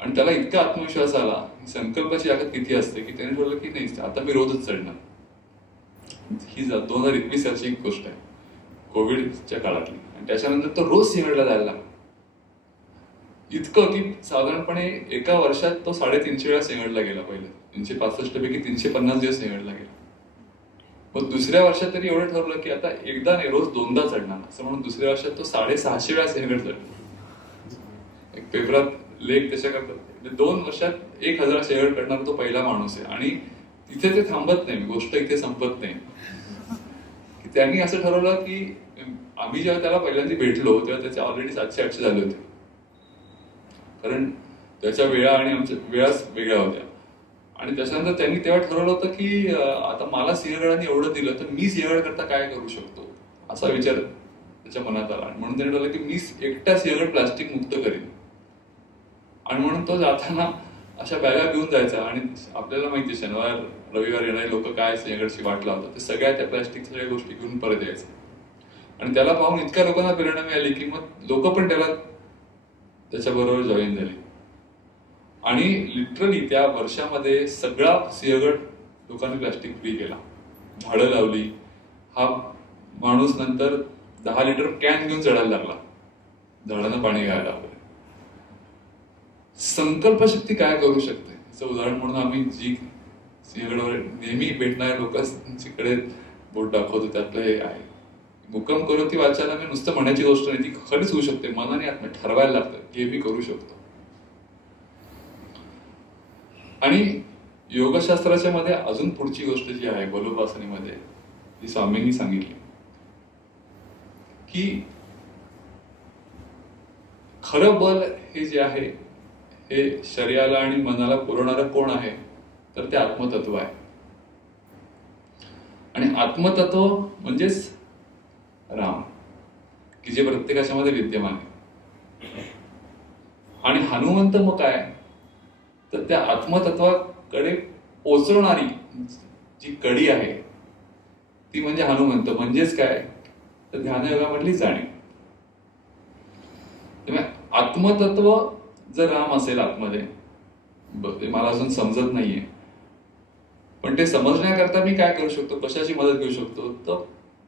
आणि त्याला इतका आत्मविश्वास आला, संकल्पाची ताकद किती असते, की त्याने ठरवलं की नाही आता मी रोजच चढणार. ही 2021 सालची एक गोष्ट आहे, कोविडच्या काळातली. आणि त्याच्यानंतर तो रोज सिंहगडला जायला लागला. इतकं की साधारणपणे एका वर्षात तो 350 वेळा सिंहगडला गेला. पहिलं 365 पैकी 350 दिवस सिंहगडला गेला. मग दुसऱ्या वर्षात तरी एवढं ठरवलं की आता एकदा नाही, रोज 2दा चढणार. असं म्हणून दुसऱ्या वर्षात तो 650 वेळा सिंहगड चढला. एक पेपरात लेख त्याच्या करतात 2 वर्षात 1000 सिंहगड चढणार तो पहिला माणूस आहे. आणि तिथे ते थांबत नाही, गोष्ट इथे संपत नाही. त्यांनी असं ठरवलं की आम्ही जेव्हा त्याला पहिल्यांदा भेटलो तेव्हा त्याचे ऑलरेडी 700-800 झाले होते, कारण त्याच्या वेळा आणि आमच्या वेळाच वेगळ्या होत्या. आणि त्याच्यानंतर त्यांनी तेव्हा ठरवलं होतं की आता मला सिंहगडाने एवढं दिलं तर मी सिंहगड करता काय करू शकतो, असा विचार त्याच्या मनात आला. आणि म्हणून त्यांनी ठरवलं की मी एकटा सिंहगड प्लास्टिक मुक्त करेन. आणि म्हणून तो जाताना अशा बॅगा घेऊन जायचा. आणि आपल्याला माहिती, शनिवार रविवार येणारे लोक काय सिंहगडची वाट लावतात, ते सगळ्या त्या प्लास्टिकच्या सगळ्या गोष्टी घेऊन परत यायचं. आणि त्याला पाहून इतक्या लोकांना प्रेरणा मिळाली की मग लोक पण त्याला त्याच्याबरोबर जॉईन झाले. आणि लिटरली त्या वर्षामध्ये सगळा सिंहगड लोकांनी प्लास्टिक फ्री केला, झाडं लावली. हा माणूस नंतर 10 लिटर कॅन घेऊन चढायला लागला, झाडांना पाणी घ्यायला वगैरे. संकल्पशक्ती काय करू शकते याचं उदाहरण म्हणून आम्ही जी सिंहगडावर नेहमी भेटणाऱ्या लोकांकडे बोट दाखवतो त्यातलं हे आहे. मुक्काम करोति वाचायला मी नुसतं म्हणण्याची गोष्ट नाही, ती खरीच होऊ शकते. मनाने आत्मा ठरवायला लागतं हे मी करू शकतो. आणि योगशास्त्राच्या मध्ये अजून पुढची गोष्ट जी आहे बलोपासनेमध्ये, ती स्वामींनी सांगितली की खरं बल हे जे आहे हे शरीराला आणि मनाला पुरवणारं कोण आहे, तर ते आत्मतत्व आहे. आणि आत्मतत्व म्हणजेच राम, की जे प्रत्येकाच्या मध्ये विद्यमान आहे. आणि हनुमंत मग काय, तर त्या आत्मतत्वाकडे पोचवणारी जी कडी आहे ती म्हणजे हनुमंत. म्हणजेच काय, तर ध्यानयोगामधली जाणीव. त्यामुळे आत्मतत्व जर राम असेल आतमध्ये, मला अजून समजत नाहीये, पण ते समजण्याकरता मी काय करू शकतो, कशाची मदत घेऊ शकतो, तर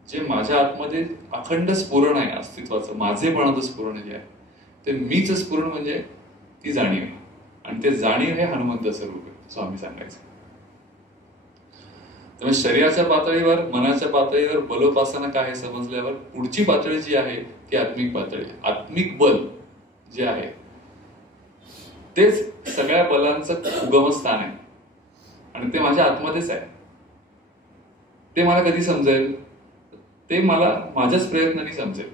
जे माझ्या आतमध्ये अखंड स्फुरण आहे अस्तित्वाचं, माझेपणाचं स्फुरण जे आहे ते मीच स्फुरण म्हणजे ती जाणीव. आणि ते जाणीव हे हनुमंताचं रूप आहे, स्वामी सांगायचं. त्यामुळे शरीराच्या पातळीवर, मनाच्या पातळीवर बलोपासना काय हे समजल्यावर पुढची पातळी जी आहे ती आत्मिक पातळी. आत्मिक बल जे आहे तेच सगळ्या बलांचं उगमस्थान आहे आणि ते माझ्या आतमध्येच आहे. ते मला कधी समजेल, ते मला माझ्याच प्रयत्नांनी समजेल.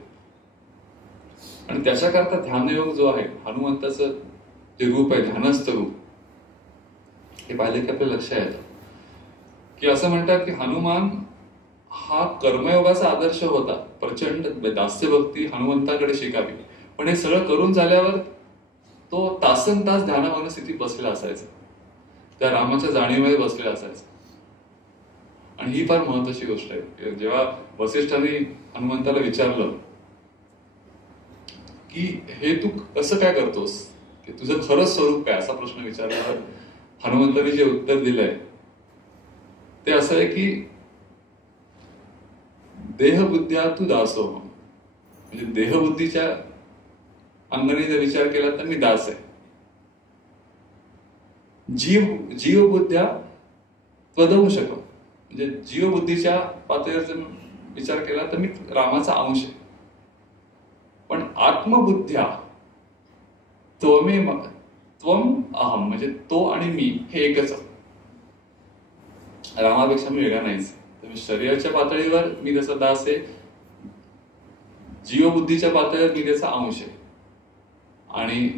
आणि त्याच्याकरता ध्यानयोग जो आहे, हनुमंताचं जे रूप आहे, ध्यानस्थ रूप, हे पाहिले की आपल्या लक्षात येतं की असं म्हणतात की हनुमान हा कर्मयोगाचा आदर्श होता. प्रचंड दास्यभक्ती हनुमंताकडे शिकावी, पण हे सगळं करून झाल्यावर तो तासन तास ध्यानामग्न स्थितीत बसलेला असायचा, त्या रामाच्या जाणीवेमध्ये बसलेला असायचा. आणि ही फार महत्वाची गोष्ट आहे. जेव्हा वसिष्ठांनी हनुमंताला विचारलं की हे तू कसं काय करतोस, की तुझं खरं स्वरूप काय, असा प्रश्न विचारल्यावर हनुमंतांनी जे उत्तर दिलंय ते असं आहे की देहबुद्ध्या तू दासो, म्हणजे देहबुद्धीच्या अंगाने जर विचार केला तर मी दास आहे. जीवबुद्ध्या त्वदंशक, म्हणजे जीवबुद्धीच्या पातळीवर जर विचार केला तर मी रामाचा अंश आहे. पण आत्मबुद्ध्या त्वमेव त्वम अहम, म्हणजे तो आणि मी हे एकच आहे. रामापेक्षा मी वेगळा नाहीच. शरीराच्या पातळीवर मी त्याचा दास आहे, जीवबुद्धीच्या पातळीवर मी त्याचा अंश आहे, आणि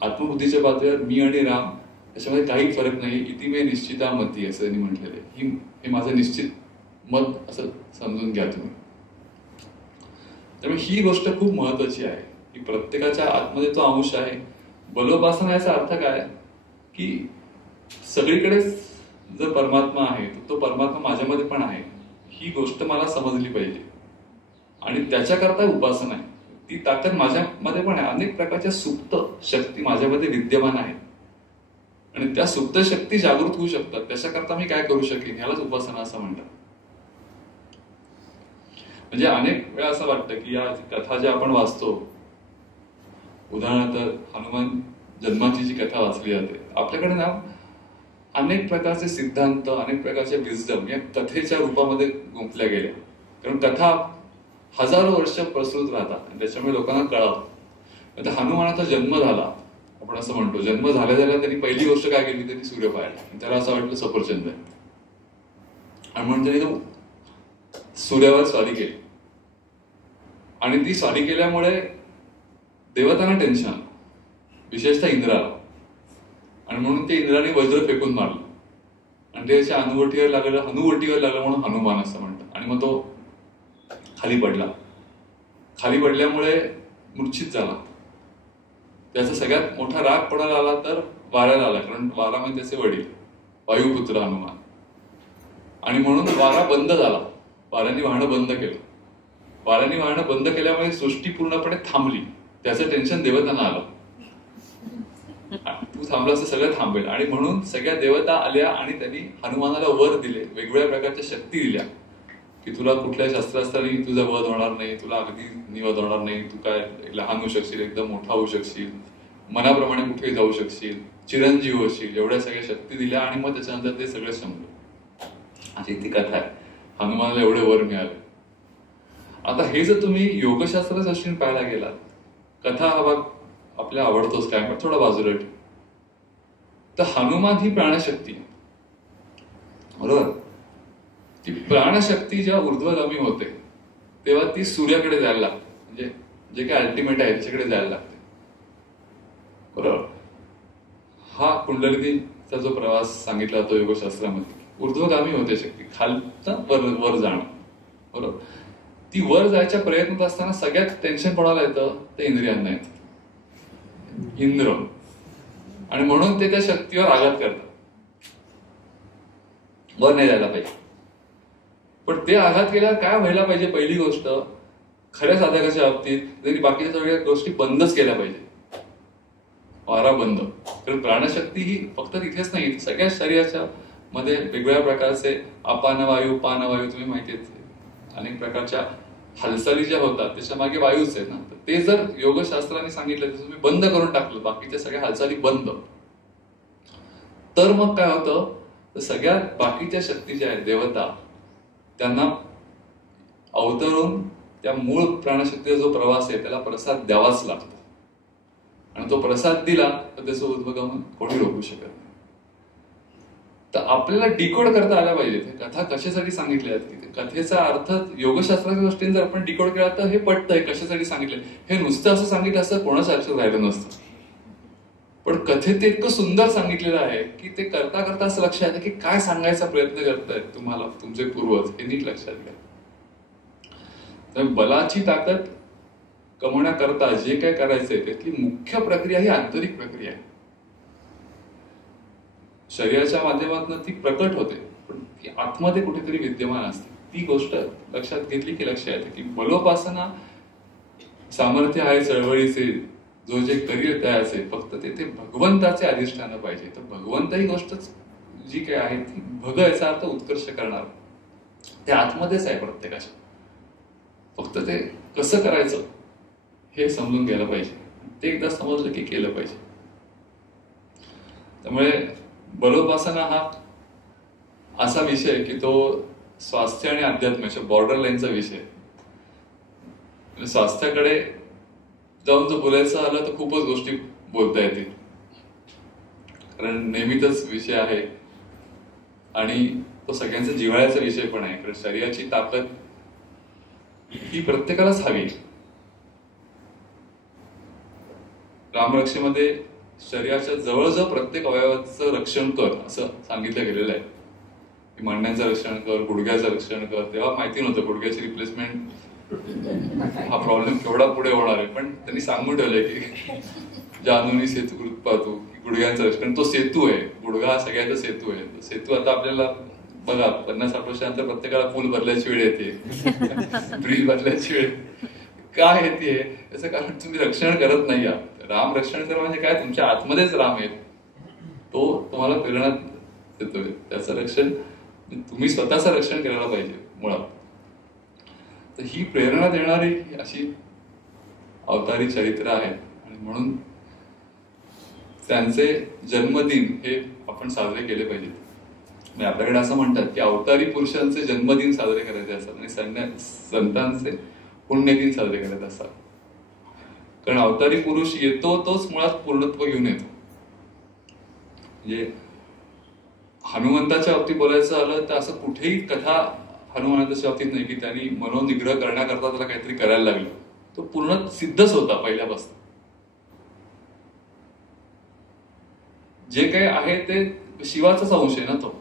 आत्मबुद्धीच्या पातळीवर मी आणि राम याच्यामध्ये काही फरक नाही. इति मे निश्चिता मती, असं त्यांनी म्हटलेलं आहे. हे माझं निश्चित मत असं समजून घ्या तुम्ही. त्यामुळे ही गोष्ट खूप महत्वाची आहे की प्रत्येकाच्या आतमध्ये तो अंश आहे. बलोपासना याचा अर्थ काय की सगळीकडेच जर परमात्मा आहे तर तो परमात्मा माझ्यामध्ये पण आहे, ही गोष्ट मला समजली पाहिजे. आणि त्याच्याकरता उपासना आहे. ती ताकद माझ्यामध्ये पण आहे. अनेक प्रकारच्या सुप्त शक्ती माझ्यामध्ये विद्यमान आहेत आणि त्या सुप्त शक्ती जागृत होऊ शकतात. त्याच्याकरता मी काय करू शकेन, ह्यालाच उपासना असं म्हणतात. म्हणजे अनेक वेळा असं वाटतं की या कथा ज्या आपण वाचतो, उदाहरणार्थ हनुमान जन्माची जी कथा वाचली जाते, आपल्याकडे ना अनेक प्रकारचे सिद्धांत, अनेक प्रकारचे विजडम या कथेच्या रूपामध्ये गुंफल्या गेल्या. कारण कथा हजारो वर्ष प्रसृत राहतात, त्याच्यामुळे लोकांना कळावं. आता हनुमानाचा जन्म झाला, आपण असं म्हणतो, जन्म झाल्या त्यांनी पहिली गोष्ट काय केली, त्यांनी सूर्य पाहिला. त्याला असं वाटलं सफरचंद आहे, आणि म्हणून त्यांनी तो सूर्यावर स्वारी केली. आणि ती स्वारी केल्यामुळे देवतांना टेन्शन आलं, विशेषतः इंद्राला. आणि म्हणून ते इंद्राने वज्र फेकून मारलं आणि त्याच्या हनुवटीवर लागलं म्हणून हनुमान असं म्हणतात. आणि मग तो खाली पडला. खाली पडल्यामुळे मूर्छित झाला. त्याचा सगळ्यात मोठा राग कोणाला आला तर वाऱ्याला आला, कारण वारा म्हणजे त्याचे वडील वायुपुत्र हनुमान. आणि म्हणून वारा बंद झाला, वाऱ्याने वाहणं बंद केलं. वाऱ्याने वाहणं बंद केल्यामुळे सृष्टी पूर्णपणे थांबली. त्याचं टेन्शन देवतांना आलं, तू थांबलास तर सगळं थांबेल. आणि म्हणून सगळ्या देवता आल्या आणि त्यांनी हनुमानाला वर दिले, वेगवेगळ्या प्रकारच्या शक्ती दिल्या की तुला कुठल्या शस्त्रास्त्राने तुझा वध होणार नाही, तुला अगदी निवध होणार नाही, तू काय लहान होऊ शकशील, एकदम मोठा होऊ शकशील, मनाप्रमाणे कुठेही जाऊ शकशील, चिरंजीव होशील, एवढ्या सगळ्या शक्ती दिल्या. आणि मग त्याच्यानंतर ते सगळं संपलं. अशी ती कथा आहे. हनुमानाला एवढे वर मिळाले. आता हे जर तुम्ही योगशास्त्राच्या दृष्टीने पाहायला गेलात, कथा हा भाग आपल्या आवडतोच काय, पण थोडा बाजूला ठेव. तर हनुमान ही प्राणशक्ती आहे, बरोबर. ती प्राणशक्ती जेव्हा ऊर्ध्वगामी होते तेव्हा ती सूर्याकडे जायला लागते, म्हणजे जे काय अल्टिमेट आहे त्याच्याकडे जायला लागते. बरोबर. हा कुंडलिनीचा जो प्रवास सांगितला तो योगशास्त्रामध्ये, ऊर्ध्वगामी होते शक्ती, खालनं वर जाणं. बरोबर. ती वर जायच्या प्रयत्नात असताना सगळ्यात टेन्शन कोणाला येतं? ते इंद्रियांना येतं, इंद्र. आणि म्हणून ते त्या शक्तीवर आघात करतात, वर नाही जायला पाहिजे. पण ते आघात केल्यावर काय व्हायला पाहिजे? पहिली गोष्ट, खऱ्या साधकाच्या बाबतीत त्यांनी बाकीच्या सगळ्या गोष्टी बंदच केल्या पाहिजे. वारा बंद. कारण प्राणशक्ती ही फक्त तिथेच नाही, सगळ्या शरीराच्या मध्ये वेगवेगळ्या प्रकारचे अपानवायू, पानवायू, तुम्ही माहिती आहे, अनेक प्रकारच्या हालचाली ज्या होतात त्याच्या मागे वायूच आहे ना. तर ते जर योगशास्त्राने सांगितलं तर तुम्ही बंद करून टाकलं, बाकीच्या सगळ्या हालचाली बंद, तर मग काय होतं? तर सगळ्या बाकीच्या शक्ती ज्या आहेत, देवता, त्यांना अवतरून त्या मूळ प्राणशक्तीचा जो प्रवास आहे त्याला प्रसाद द्यावाच लागतो. आणि तो प्रसाद दिला तर त्याचं उद्भगमन कोणी रोखू शकत नाही. तर आपल्याला डिकोड करता आला पाहिजे कथा कशासाठी सांगितल्या आहेत. कथेचा अर्थ योगशास्त्राच्या दृष्टीने जर आपण डिकोड केला तर हे पटतंय कशासाठी सांगितलंय. हे नुसतं असं सांगितलं असतं कोणाच लक्षात राहिलं नसतं. पण कथेत ते इतकं सुंदर सांगितलेलं आहे की ते करता करता असं लक्षात येतं की काय सांगायचा प्रयत्न करतायत तुम्हाला तुमचे पूर्वज, हे नीट लक्षात घ्या. तर बलाची ताकद कमवण्याकरता जे काय करायचंय त्यातली मुख्य प्रक्रिया ही आंतरिक प्रक्रिया आहे. शरीराच्या माध्यमातून ती प्रकट होते, पण ती आतमध्ये कुठेतरी विद्यमान असते. ती गोष्ट लक्षात घेतली की लक्षात येते की बलोपासना सामर्थ्य आहे चळवळीचे, जो जे करिअर द्यायचे फक्त ते भगवंताचे अधिष्ठान पाहिजे. तर भगवंत ही गोष्ट जी काय आहे ती भग याचा अर्थ उत्कर्ष करणार, ते आतमध्येच आहे प्रत्येकाच्या. फक्त ते कसं करायचं हे समजून घ्यायला पाहिजे. ते एकदा समजलं की केलं पाहिजे. त्यामुळे बलोपासना हा असा विषय की तो स्वास्थ्य आणि अध्यात्माच्या बॉर्डर लाईनचा विषय. स्वास्थ्याकडे जाऊन जर बोलायचं आलं तर खूपच गोष्टी बोलता येतील, कारण नेहमीच विषय आहे आणि तो सगळ्यांचा जिव्हाळ्याचा विषय पण आहे. कारण शरीराची ताकद ही प्रत्येकालाच हवी. रामरक्षेमध्ये शरीराच्या जवळजवळ प्रत्येक अवयवाचं रक्षण कर असं सांगितलं गेलेलं आहे की मांड्यांचं रक्षण कर, गुडघ्याचं रक्षण कर. तेव्हा माहिती नव्हतं गुडघ्याची रिप्लेसमेंट हा प्रॉब्लेम केवढा पुढे होणार आहे, पण त्यांनी सांगून ठेवलंय की जानूनी सेतू कृत पाहतो, गुडघ्यांचं रक्षण. तो सेतू आहे, गुडघा हा सगळ्याचा सेतू आहे. सेतू आता आपल्याला बघा 50-60 वर्षानंतर प्रत्येकाला पूल बदलायची वेळ येते, ब्रिज बदलायची वेळ काय येते? याचं कारण तुम्ही रक्षण करत नाही आहात. राम रक्षण करणं म्हणजे काय? तुमच्या आतमध्येच राम आहे, तो तुम्हाला प्रेरणा देतोय. त्याचं रक्षण तुम्ही स्वतःचं रक्षण करायला पाहिजे मुळात. तर ही प्रेरणा देणारी अशी अवतारी चरित्र आहे आणि म्हणून त्यांचे जन्मदिन हे आपण साजरे केले पाहिजेत. म्हणजे आपल्याकडे असं म्हणतात की अवतारी पुरुषांचे जन्मदिन साजरे करायचे असतात आणि संतांचे पुण्यदिन साजरे करायचे असतात. कारण अवतारी पुरुष येतो तोच मुळात पूर्णत्व घेऊन येतो. म्हणजे हनुमंताच्या बाबतीत बोलायचं आलं तर असं कुठेही कथा हनुमंताच्या बाबतीत नाही की त्यांनी मनोनिग्रह करण्याकरता त्याला काहीतरी करायला लागलं. तो पूर्ण सिद्धच होता पहिल्यापासून. जे काही आहे ते शिवाचाच अंश आहे ना. तो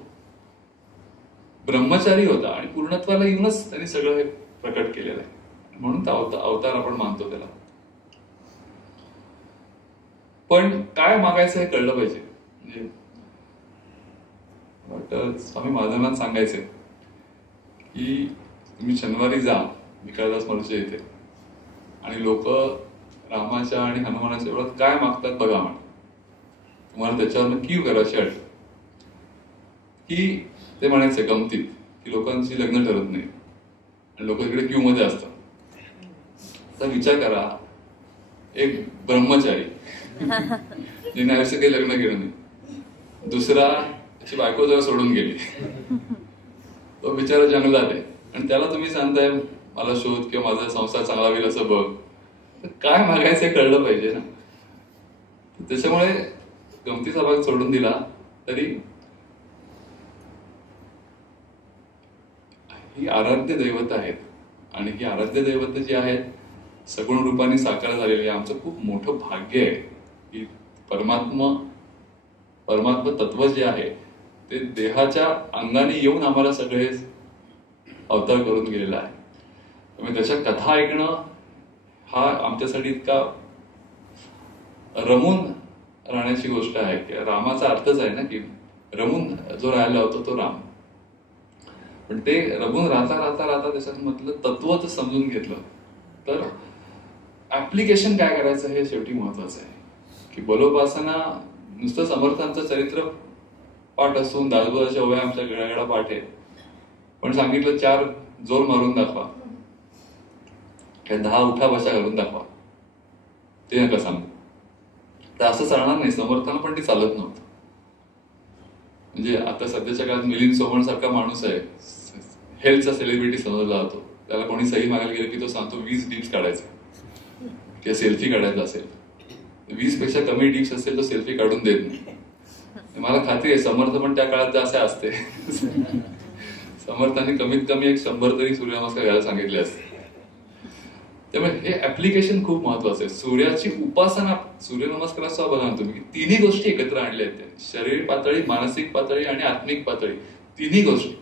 ब्रह्मचारी होता आणि पूर्णत्वाला येऊनच त्यांनी सगळं हे प्रकट केलेलं आहे. म्हणून अवतार आपण मानतो त्याला. पण काय मागायचं हे कळलं पाहिजे. म्हणजे स्वामी महादेवांना सांगायचे की तुम्ही शनिवारी जा विकासदास मरुचे येथे आणि लोक रामाच्या आणि हनुमानाच्या वेळात काय मागतात बघा म्हण. तुम्हाला त्याच्यावर क्यू करायची अट की ते म्हणायचे गमतीत की लोकांची लग्न ठरत नाही आणि लोक इकडे क्यू मध्ये असतात. तर विचार करा, एक ब्रह्मचारी जिने आयुष्य काही लग्न केलं नाही, दुसरा त्याची बायको जरा सोडून गेली, तो बिचारा जंगलात आहे आणि त्याला तुम्ही सांगताय मला शोध किंवा माझा संसार चांगला होईल असं बघ. तर काय मागायचं हे कळलं पाहिजे ना. त्याच्यामुळे गमतीचा भाग सोडून दिला तरी ही आराध्य दैवत आहेत आणि ही आराध्य दैवत जी आहेत सगुण रूपाने साकार झालेली आहे. आमचं खूप मोठं भाग्य आहे की परमात्म तत्व जे आहे ते देहाच्या अंगाने येऊन आम्हाला सगळे अवतार करून गेलेला आहे. त्यामुळे त्याच्या कथा ऐकणं हा आमच्यासाठी इतका रमून राहण्याची गोष्ट आहे की रामाचा अर्थच आहे ना की रमून जो राहायला होतो तो राम. पण ते रमून राहता राहता राहता त्याच्यात मधलं तत्वच समजून घेतलं तर ऍप्लिकेशन काय करायचं हे शेवटी महत्वाचं आहे. की बलोपासना नुसतं समर्थांचं चरित्र पाठ असून दासबोधाच्या ओव्या आमच्या गळागळा पाठ आहे, पण सांगितलं 4 जोर मारून दाखवा, काय 10 उठा बशा घालून दाखवा, ते नका सांगू. तर असं चालणार नाही. समर्थांना पण ते चालत नव्हतं. म्हणजे आता सध्याच्या काळात मिलिंद सोमण सारखा माणूस आहे, हेल्थचा सेलिब्रिटी समजला जातो. त्याला कोणी सही मागायला गेलं की तो सांगतो 20 डिप्स काढायचे किंवा सेल्फी काढायचा असेल, 20 पेक्षा कमी डिप्स असेल तो सेल्फी काढून देत नाही. मला खात्री आहे समर्थ पण त्या काळात असे असते. समर्थांनी कमीत कमी 100 तरी सूर्यनमस्कार घ्यायला सांगितले असते. त्यामुळे हे ऍप्लिकेशन खूप महत्वाचं आहे. सूर्याची उपासना, सूर्यनमस्काराचा बघा ना तुम्ही, तिन्ही गोष्टी एकत्र आणल्या आहेत. शारीरिक पातळी, मानसिक पातळी आणि आत्मिक पातळी, तिन्ही गोष्टी.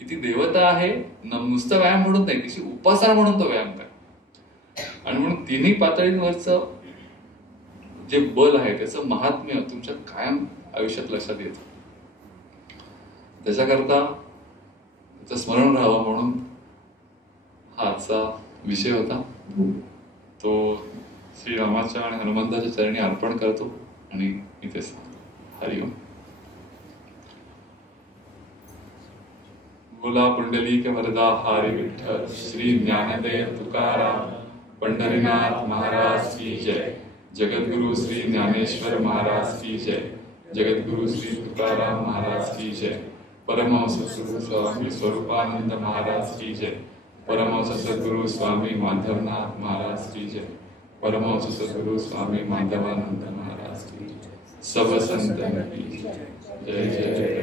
ती देवता आहे, नुसतं व्यायाम म्हणून नाही, तिची उपासना म्हणून तो व्यायाम काय. आणि म्हणून तिन्ही पातळींवरचं जे बल आहे त्याचं महात्म्य तुमच्या कायम आयुष्यात लक्षात येतं. त्याच्याकरता त्याचं स्मरण राहावं म्हणून हा आजचा विषय होता. तो श्रीरामाच्या आणि हनुमंताच्या चरणी अर्पण करतो आणि इथेच हरिओम. बोला पुंडलिक वरदा हरी विठ्ठल श्री ज्ञानदेव तुकाराम पंढरीनाथ महाराज की जय. जगद्गुरु श्री ज्ञानेश्वर महाराज की जय. जगद्गुरु श्री तुकाराम महाराज की जय. परमहंस सद्गुरु स्वामी स्वरूपानंद महाराज की जय. परमहंस सद्गुरु स्वामी माधवनाथ महाराज की जय. परमहंस सद्गुरु स्वामी माधवानंद महाराज की जय. सब संतन की जय. जय जय